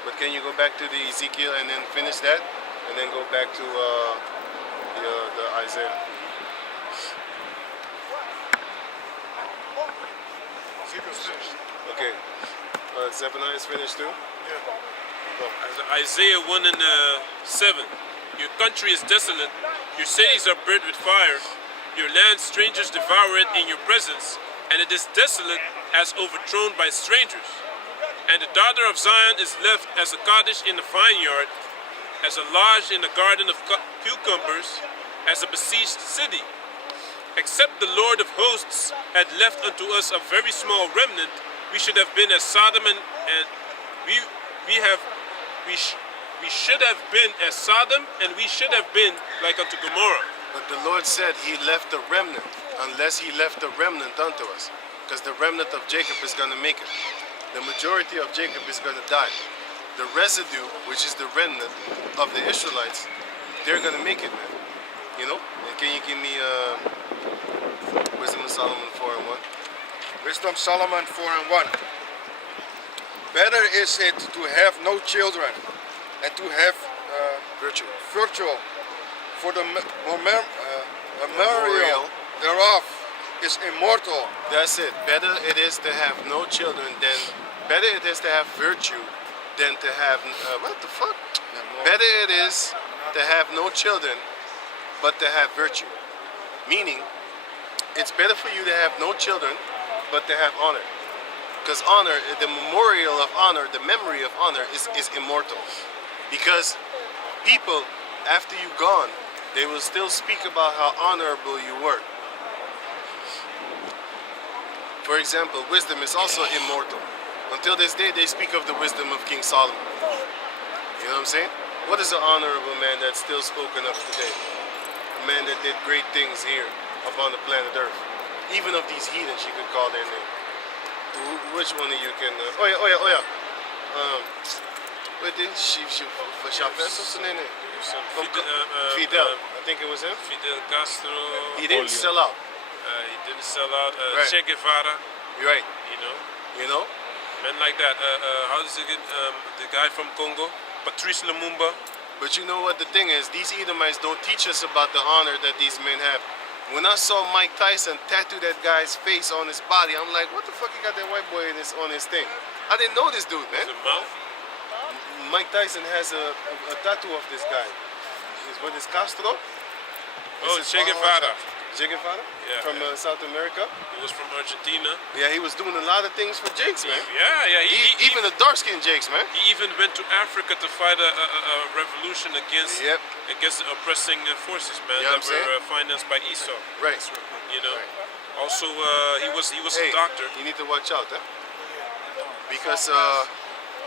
But can you go back to the Ezekiel and then finish that, and then go back to the Isaiah? Ezekiel's finished. Okay. Zephaniah is finished too? Isaiah 1 and 7. Your country is desolate, your cities are burnt with fire, your land strangers devour it in your presence, and it is desolate as overthrown by strangers. And the daughter of Zion is left as a cottage in the vineyard, as a lodge in a garden of cucumbers, as a besieged city. Except the Lord of hosts had left unto us a very small remnant, we should have been as Sodom and we should have been as Sodom, and we should have been like unto Gomorrah. But the Lord said he left a remnant, unless he left a remnant unto us. Because the remnant of Jacob is going to make it. The majority of Jacob is going to die. The residue, which is the remnant of the Israelites, they're going to make it, man. You know? And can you give me Wisdom of Solomon 4 and 1? Wisdom Solomon 4 and 1. Better is it to have no children and to have virtue, for the memorial thereof is immortal. That's it. Better it is to have no children than, better it is to have virtue than to have, what the fuck? Better it is to have no children but to have virtue. Meaning, it's better for you to have no children but to have honor. Because honor, the memorial of honor, the memory of honor is immortal. Because people, after you're gone, they will still speak about how honorable you were. For example, wisdom is also immortal. Until this day, they speak of the wisdom of King Solomon. You know what I'm saying? What is an honorable man that's still spoken of today? A man that did great things here upon the planet Earth. Even of these heathens, you could call their name. Which one of you can... oh yeah. What did she for Chavez or something? Fidel. I think it was him. Fidel Castro. He didn't sell out. He didn't sell out. Right. Che Guevara. You're right. You know? Men like that. How does it get? The guy from Congo, Patrice Lumumba. But you know what the thing is? These Edomites don't teach us about the honor that these men have. When I saw Mike Tyson tattoo that guy's face on his body, I'm like, what the fuck he got that white boy on his thing? I didn't know this dude, man. The mouth. Mike Tyson has a tattoo of this guy. What is Castro? Oh, Che Guevara. Che Guevara? Yeah. From South America? He was from Argentina. Yeah, he was doing a lot of things for Jakes, man. Yeah. Even the dark-skinned Jakes, man. He even went to Africa to fight a revolution against Yep. against the oppressing forces, man, You know that what I'm were financed by Esau. Right. You know. Right. Also, he was Hey, a doctor. you need to watch out, huh? Because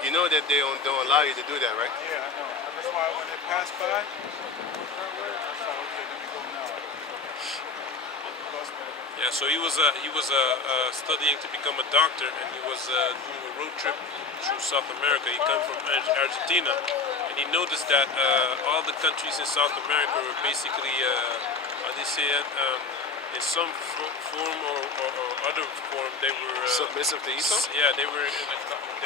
you know that they don't allow you to do that, right? Yeah, I know. That's why when they pass by, I thought, okay, let me go now. Yeah, so he was studying to become a doctor, and he was doing a road trip through South America. He came from Argentina, and he noticed that all the countries in South America were basically, how do you say it, in some form or other form, they were Submissive to Esau? Yeah, they were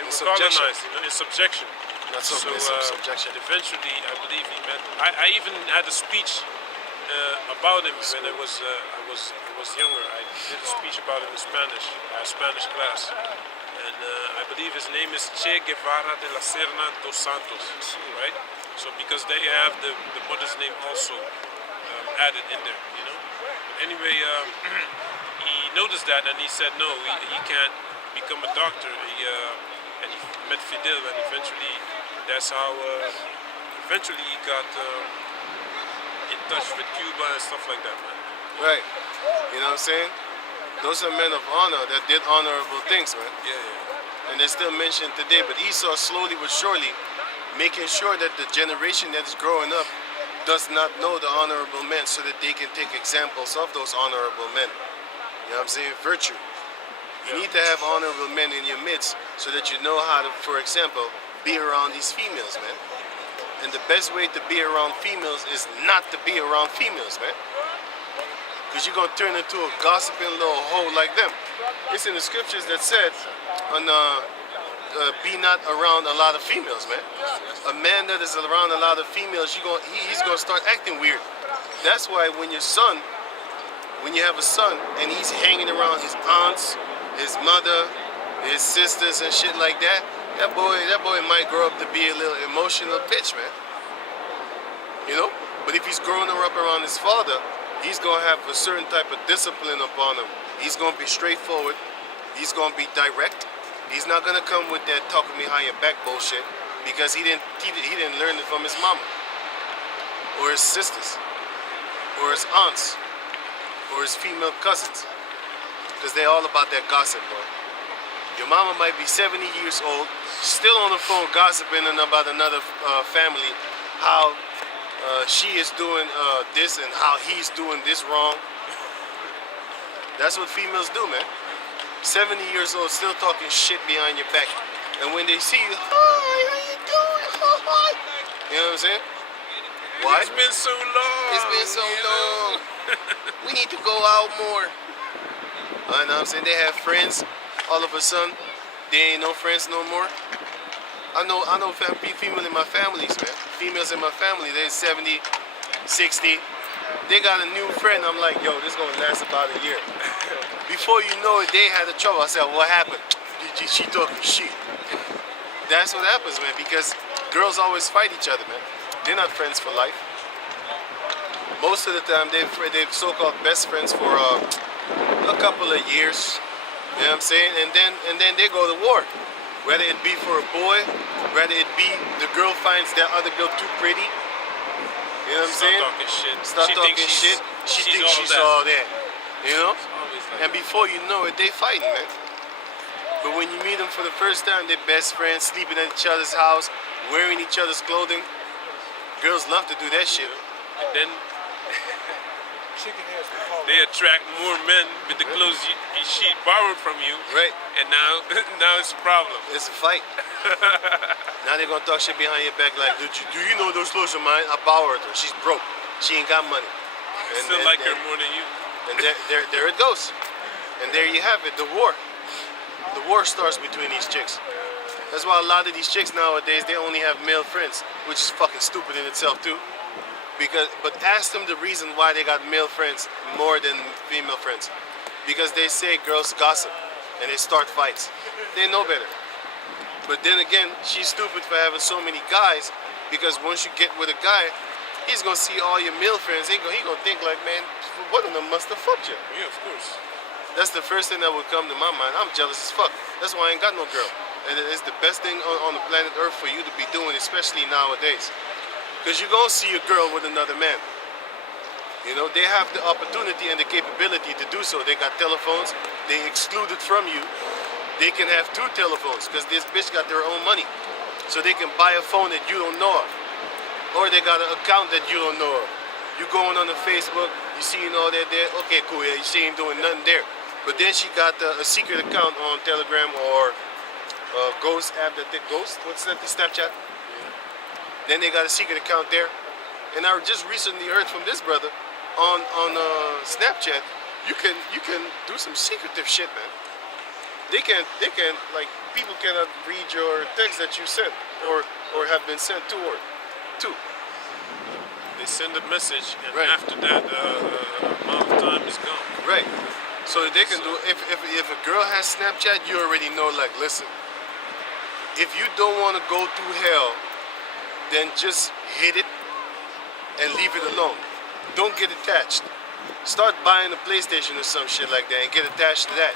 Subjection. colonized, in subjection. Not So submissive, subjection. eventually, I believe he met. I even had a speech about him when I was younger. I did a speech about him in Spanish, Spanish class, and I believe his name is Che Guevara de la Serna dos Santos, right? So because they have the mother's name also added in there, you know. Anyway, he noticed that and he said no, he can't become a doctor. And he met Fidel, and eventually that's how eventually he got in touch with Cuba and stuff like that, man. Right. You know what I'm saying? Those are men of honor that did honorable things, man. Yeah. And they're still mentioned today. But Esau slowly but surely making sure that the generation that is growing up does not know the honorable men so that they can take examples of those honorable men. You know what I'm saying? Virtue. You need to have honorable men in your midst so that you know how to, for example, be around these females, man. And the best way to be around females is not to be around females, man. Because you're going to turn into a gossiping little hoe like them. It's in the scriptures that said, be not around a lot of females, man. A man that is around a lot of females, he's going to start acting weird. That's why when you have a son and he's hanging around his aunts, his mother, his sisters and shit like that, that boy might grow up to be a little emotional bitch, man. You know? But if he's growing up around his father, he's gonna have a certain type of discipline upon him. He's gonna be straightforward. He's gonna be direct. He's not gonna come with that talking behind your back bullshit because he didn't learn it from his mama or his sisters or his aunts or his female cousins. Because they're all about that gossip, bro. Your mama might be 70 years old, still on the phone gossiping about another family, how she is doing this and how he's doing this wrong. That's what females do, man. 70 years old, still talking shit behind your back. And when they see you, hi, how you doing? Hi. You know what I'm saying? Why? It's been so long. It's been so long. We need to go out more. You know what I'm saying? They have friends. All of a sudden, they ain't no friends no more. I know female in my families, man. Females in my family, they're 70, 60. They got a new friend. I'm like, yo, this is gonna last about a year. Before you know it, they had a trouble. I said, what happened? She talking shit. That's what happens, man, because girls always fight each other, man. They're not friends for life. Most of the time, they're so-called best friends for a couple of years. You know what I'm saying? And then they go to war. Whether it be for a boy, whether it be the girl finds that other girl too pretty. You know what I'm saying? Start talking shit. Start talking shit. She thinks she's all that. You know? Like And before you know it, they fighting, man. But when you meet them for the first time, they're best friends, sleeping at each other's house, wearing each other's clothing. Girls love to do that shit. And then Chicken heads, we call they attract more men with the clothes she borrowed from you. Right. And now it's a problem. It's a fight. Now they're gonna talk shit behind your back like, do you know those clothes are mine? I borrowed her. She's broke. She ain't got money. I still like her more than you. And there it goes. And there you have it, the war. The war starts between these chicks. That's why a lot of these chicks nowadays, they only have male friends, which is fucking stupid in itself too. But ask them the reason why they got male friends more than female friends. Because they say girls gossip and they start fights. They know better. But then again, she's stupid for having so many guys, because once you get with a guy, he's gonna see all your male friends. He gonna think like, man, one of them must have fucked you. Yeah, of course. That's the first thing that would come to my mind. I'm jealous as fuck. That's why I ain't got no girl. And it's the best thing on the planet Earth for you to be doing, especially nowadays. Because you're gonna see a girl with another man. You know, they have the opportunity and the capability to do so. They got telephones, they excluded from you. They can have 2 telephones because this bitch got their own money. So they can buy a phone that you don't know of. Or they got an account that you don't know of. You going on the Facebook, you seeing all that there, okay, cool, yeah, she ain't doing nothing there. But then she got a secret account on Telegram or Ghost app that they Ghost, what's that, the Snapchat? Then they got a secret account there. And I just recently heard from this brother on Snapchat. You can do some secretive shit, man. They can like people cannot read your text that you sent or have been sent to. They send a message, and Right. after that, amount of time is gone. Right. So they can do if a girl has Snapchat, you already know. Like, listen, if you don't want to go through hell, then just hit it and leave it alone. Don't get attached. Start buying a PlayStation or some shit like that and get attached to that.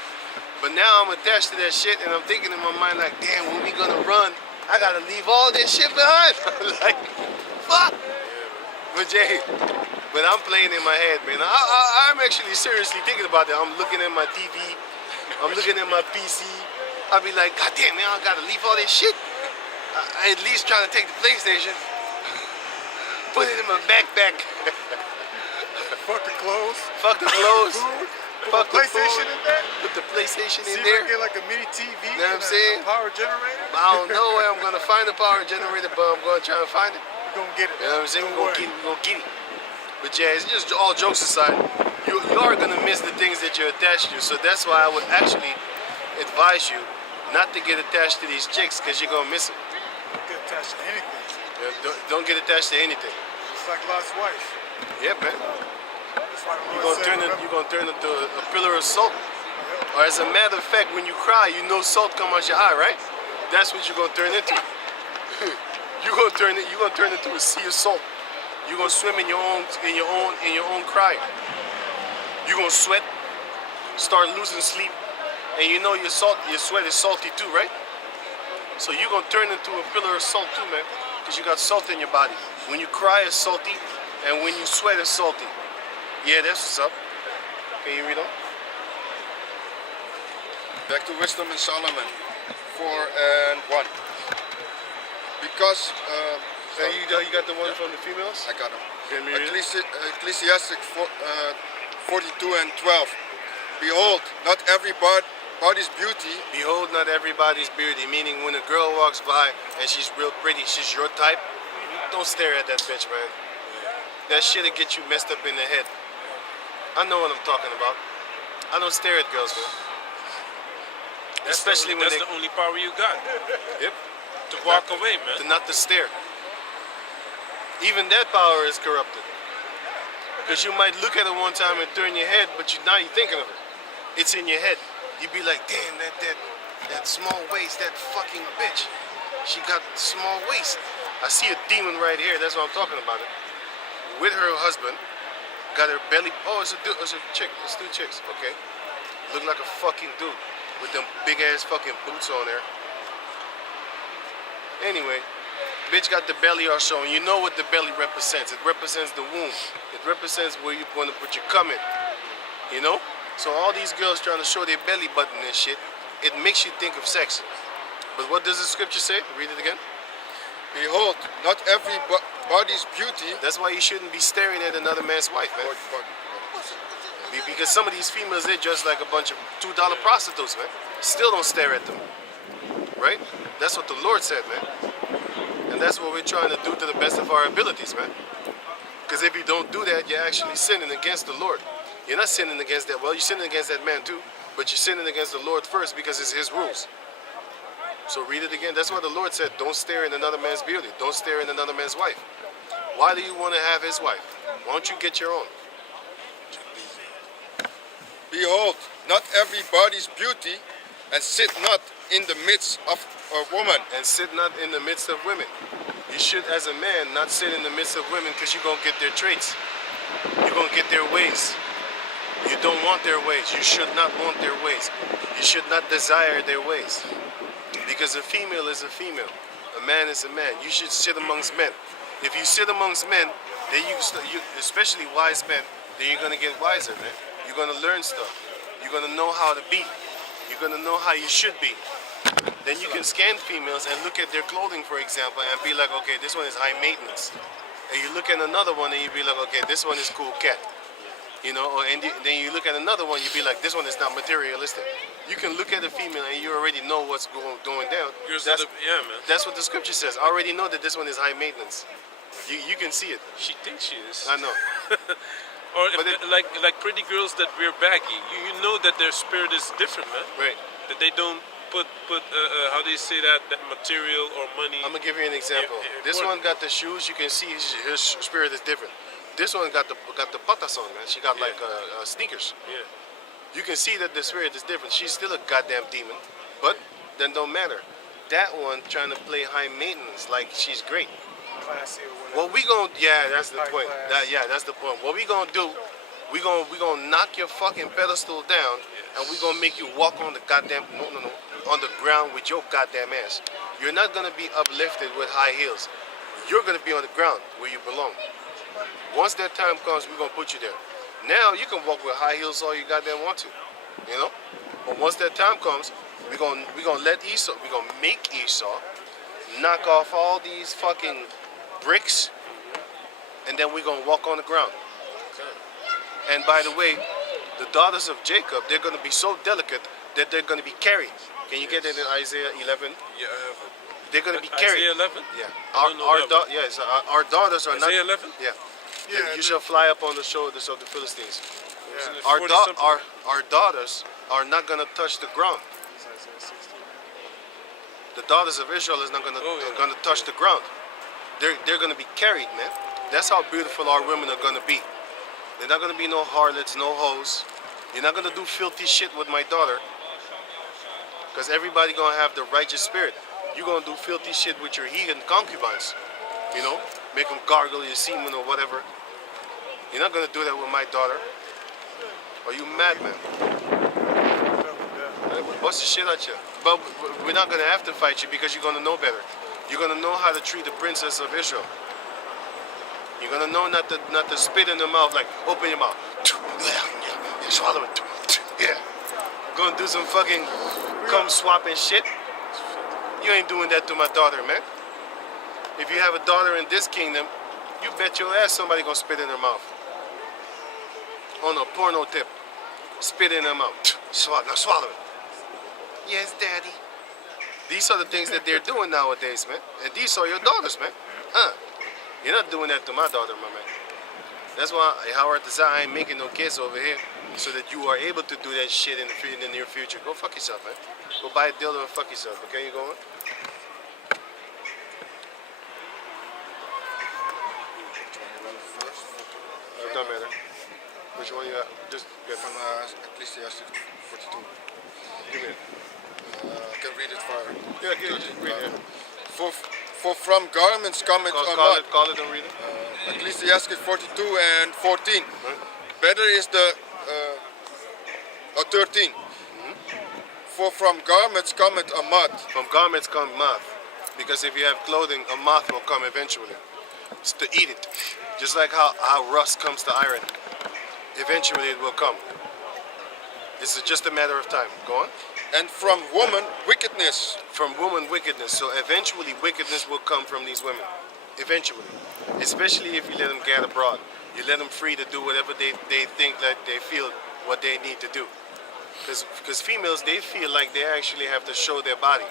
But now I'm attached to that shit and I'm thinking in my mind like, damn, when we gonna run, I gotta leave all this shit behind. Like, fuck. But Jay, but I'm playing in my head, man. I'm actually seriously thinking about that. I'm looking at my TV. I'm looking at my PC. I'll be like, God damn, man, I gotta leave all this shit. I at least trying to take the PlayStation, put it in my backpack. Fuck the clothes. Fuck the clothes. Put Fuck the the PlayStation food. in there. Put the PlayStation See in if I there. can get like a mini TV Know what I'm and saying? a power generator. I don't know where I'm gonna find the power generator, but I'm gonna try and find it. We're gonna get it. You know what I'm saying? Don't We're worry. gonna get it. But yeah, it's just all jokes aside. You are gonna miss the things that you're attached to. So that's why I would actually advise you not to get attached to these chicks, because you're gonna miss it. Don't get attached to anything. Don't get attached to anything. It's like Lot's wife. Yeah, man. That's why the You're Lord gonna said, turn remember, you're gonna turn into a pillar of salt. Or as a matter of fact, when you cry, you know salt come out your eye, right? That's what you're gonna turn into. You're gonna turn into a sea of salt. You're gonna swim in your own cry. You're gonna sweat, start losing sleep, and you know your sweat is salty too, right? So you're gonna turn into a pillar of salt too, man, because you got salt in your body. When you cry, it's salty, and when you sweat, it's salty. Yeah, that's what's up. Can you read on? Back to Wisdom in Solomon 4 and 1. Because And you got the one from the females? I got them. Can we read it? Ecclesiastic 42 and 12. Behold, not every body's beauty. Behold, not everybody's beauty. Meaning, when a girl walks by and she's real pretty, she's your type. Don't stare at that bitch, man. That shit'll get you messed up in the head. I know what I'm talking about. I don't stare at girls, man. Especially when that's they the only power you got yep, to walk away, man. not to stare. Even that power is corrupted. Because you might look at it one time and turn your head, but now you're thinking of it. It's in your head. You'd be like, damn, that small waist, that fucking bitch. She got small waist. I see a demon right here. That's what I'm talking about. It. With her husband, got her belly. Oh, it's a dude. It's a chick. It's two chicks. Okay. Look like a fucking dude with them big ass fucking boots on there. Anyway, bitch got the belly all showing. You know what the belly represents. It represents the womb. It represents where you want to put your cum in. You know? So all these girls trying to show their belly button and shit, it makes you think of sex. But what does the scripture say? Read it again. Behold, not every body's beauty. That's why you shouldn't be staring at another man's wife, man. Because some of these females, they're just like a bunch of $2 prostitutes, man. Still don't stare at them. Right? That's what the Lord said, man. And that's what we're trying to do to the best of our abilities, man. Because if you don't do that, you're actually sinning against the Lord. You're not sinning against that. Well, you're sinning against that man too, but you're sinning against the Lord first because it's his rules. So read it again. That's what the Lord said. Don't stare at another man's beauty. Don't stare at another man's wife. Why do you want to have his wife? Why don't you get your own? Behold, not every body's beauty, and sit not in the midst of a woman. And sit not in the midst of women. You should, as a man, not sit in the midst of women because you're going to get their traits. You're going to get their ways. You don't want their ways. You should not want their ways. You should not desire their ways. Because a female is a female. A man is a man. You should sit amongst men. If you sit amongst men, then especially wise men, then you're going to get wiser, man. You're going to learn stuff. You're going to know how to be. You're going to know how you should be. Then you can scan females and look at their clothing, for example, and be like, okay, this one is high maintenance. And you look at another one and you be like, okay, this one is cool cat. You know, and then you look at another one, you be like, this one is not materialistic. You can look at a female and you already know what's going down. Yeah, man. That's what the scripture says. I already know that this one is high maintenance. You can see it. She thinks she is. I know. Or if, But it- like pretty girls that wear baggy, you know that their spirit is different, man. Right. That they don't put how do you say that material or money. I'm gonna give you an example. This one got the shoes. You can see his spirit is different. This one got the patas on, man. She got like sneakers. Yeah. You can see that the spirit is different. She's still a goddamn demon, but then don't matter. That one trying to play high maintenance like she's great. Classy or whatever. What we gonna? Yeah, that's the High point. class. That's the point. What we gonna do? We gonna knock your fucking pedestal down, and we gonna make you walk on the goddamn on the ground with your goddamn ass. You're not gonna be uplifted with high heels. You're gonna be on the ground where you belong. Once that time comes, we're gonna put you there. Now you can walk with high heels all you goddamn want to, you know. But once that time comes, we're gonna let Esau. We're gonna make Esau knock off all these fucking bricks, and then we're gonna walk on the ground. And by the way, the daughters of Jacob, they're gonna be so delicate that they're gonna be carried. Can you get it in Isaiah 11? Yeah, I have it. They're gonna be carried. Isaiah 11? Yeah. I don't know that one. Yes, our daughters are Isaiah not. 11? Yeah. Yeah, You shall fly up on the shoulders of the Philistines. Isn't it Our 40 something? our daughters are not gonna touch the ground. The daughters of Israel is not gonna touch the ground. They're gonna be carried, man. That's how beautiful our women are gonna be. They're not gonna be no harlots, no hoes. You're not gonna do filthy shit with my daughter, because everybody gonna have the righteous spirit. You're gonna do filthy shit with your heathen concubines. You know, make them gargle your semen or whatever. You're not gonna do that with my daughter. Are you mad, man? Bust the shit at you. But we're not gonna have to fight you because you're gonna know better. You're gonna know how to treat the princess of Israel. You're gonna know not to spit in the mouth, like open your mouth. Swallow it. Yeah. Gonna do some fucking cum swapping shit. You ain't doing that to my daughter, man. If you have a daughter in this kingdom, you bet your ass somebody gonna spit in her mouth. On a porno tip. Spit in her mouth. Now swallow it. Yes, daddy. These are the things that they're doing nowadays, man. And these are your daughters, man. You're not doing that to my daughter, my man. That's why Howard I ain't making no kids over here, so that you are able to do that shit in the near future. Go fuck yourself, man. Go buy a dildo and fuck yourself. Okay, you going? It don't matter. Which one you got? Just get From Ecclesiastes 42. give me it. I can read it for Yeah, just read it. For from garments cometh a mud. Call it and read it. Ecclesiastes 42 and 14. Better is the 13. For from garments cometh a moth. From garments come moth. Because if you have clothing, a moth will come eventually. It's to eat it. Just like how rust comes to iron. Eventually it will come. It's just a matter of time. Go on. And from woman wickedness. From woman wickedness. So eventually wickedness will come from these women. Eventually. Especially if you let them get abroad. You let them free to do whatever they think that they feel what they need to do. Because females, they feel like they actually have to show their body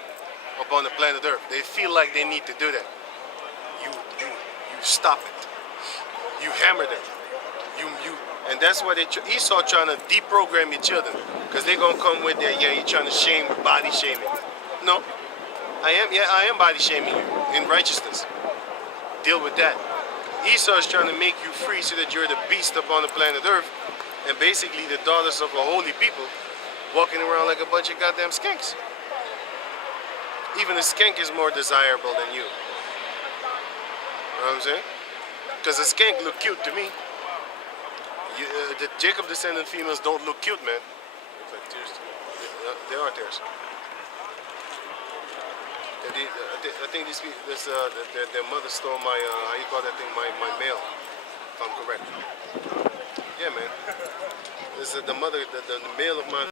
upon the planet Earth. They feel like they need to do that. You stop it. You hammer them. And that's why Esau trying to deprogram your children. Because they're going to come with their, you're trying to body shaming. No. I am body shaming you in righteousness. Deal with that. Esau is trying to make you free so that you're the beast upon the planet Earth. And basically the daughters of a holy people walking around like a bunch of goddamn skanks. Even a skank is more desirable than you. You know what I'm saying? Because a skank look cute to me. The Jacob descendant females don't look cute, man. Looks like tears to me. They are theirs. I think these people, their mother stole my, how you call that thing, my mail, if I'm correct. Yeah, man. This is the mother, the mail of my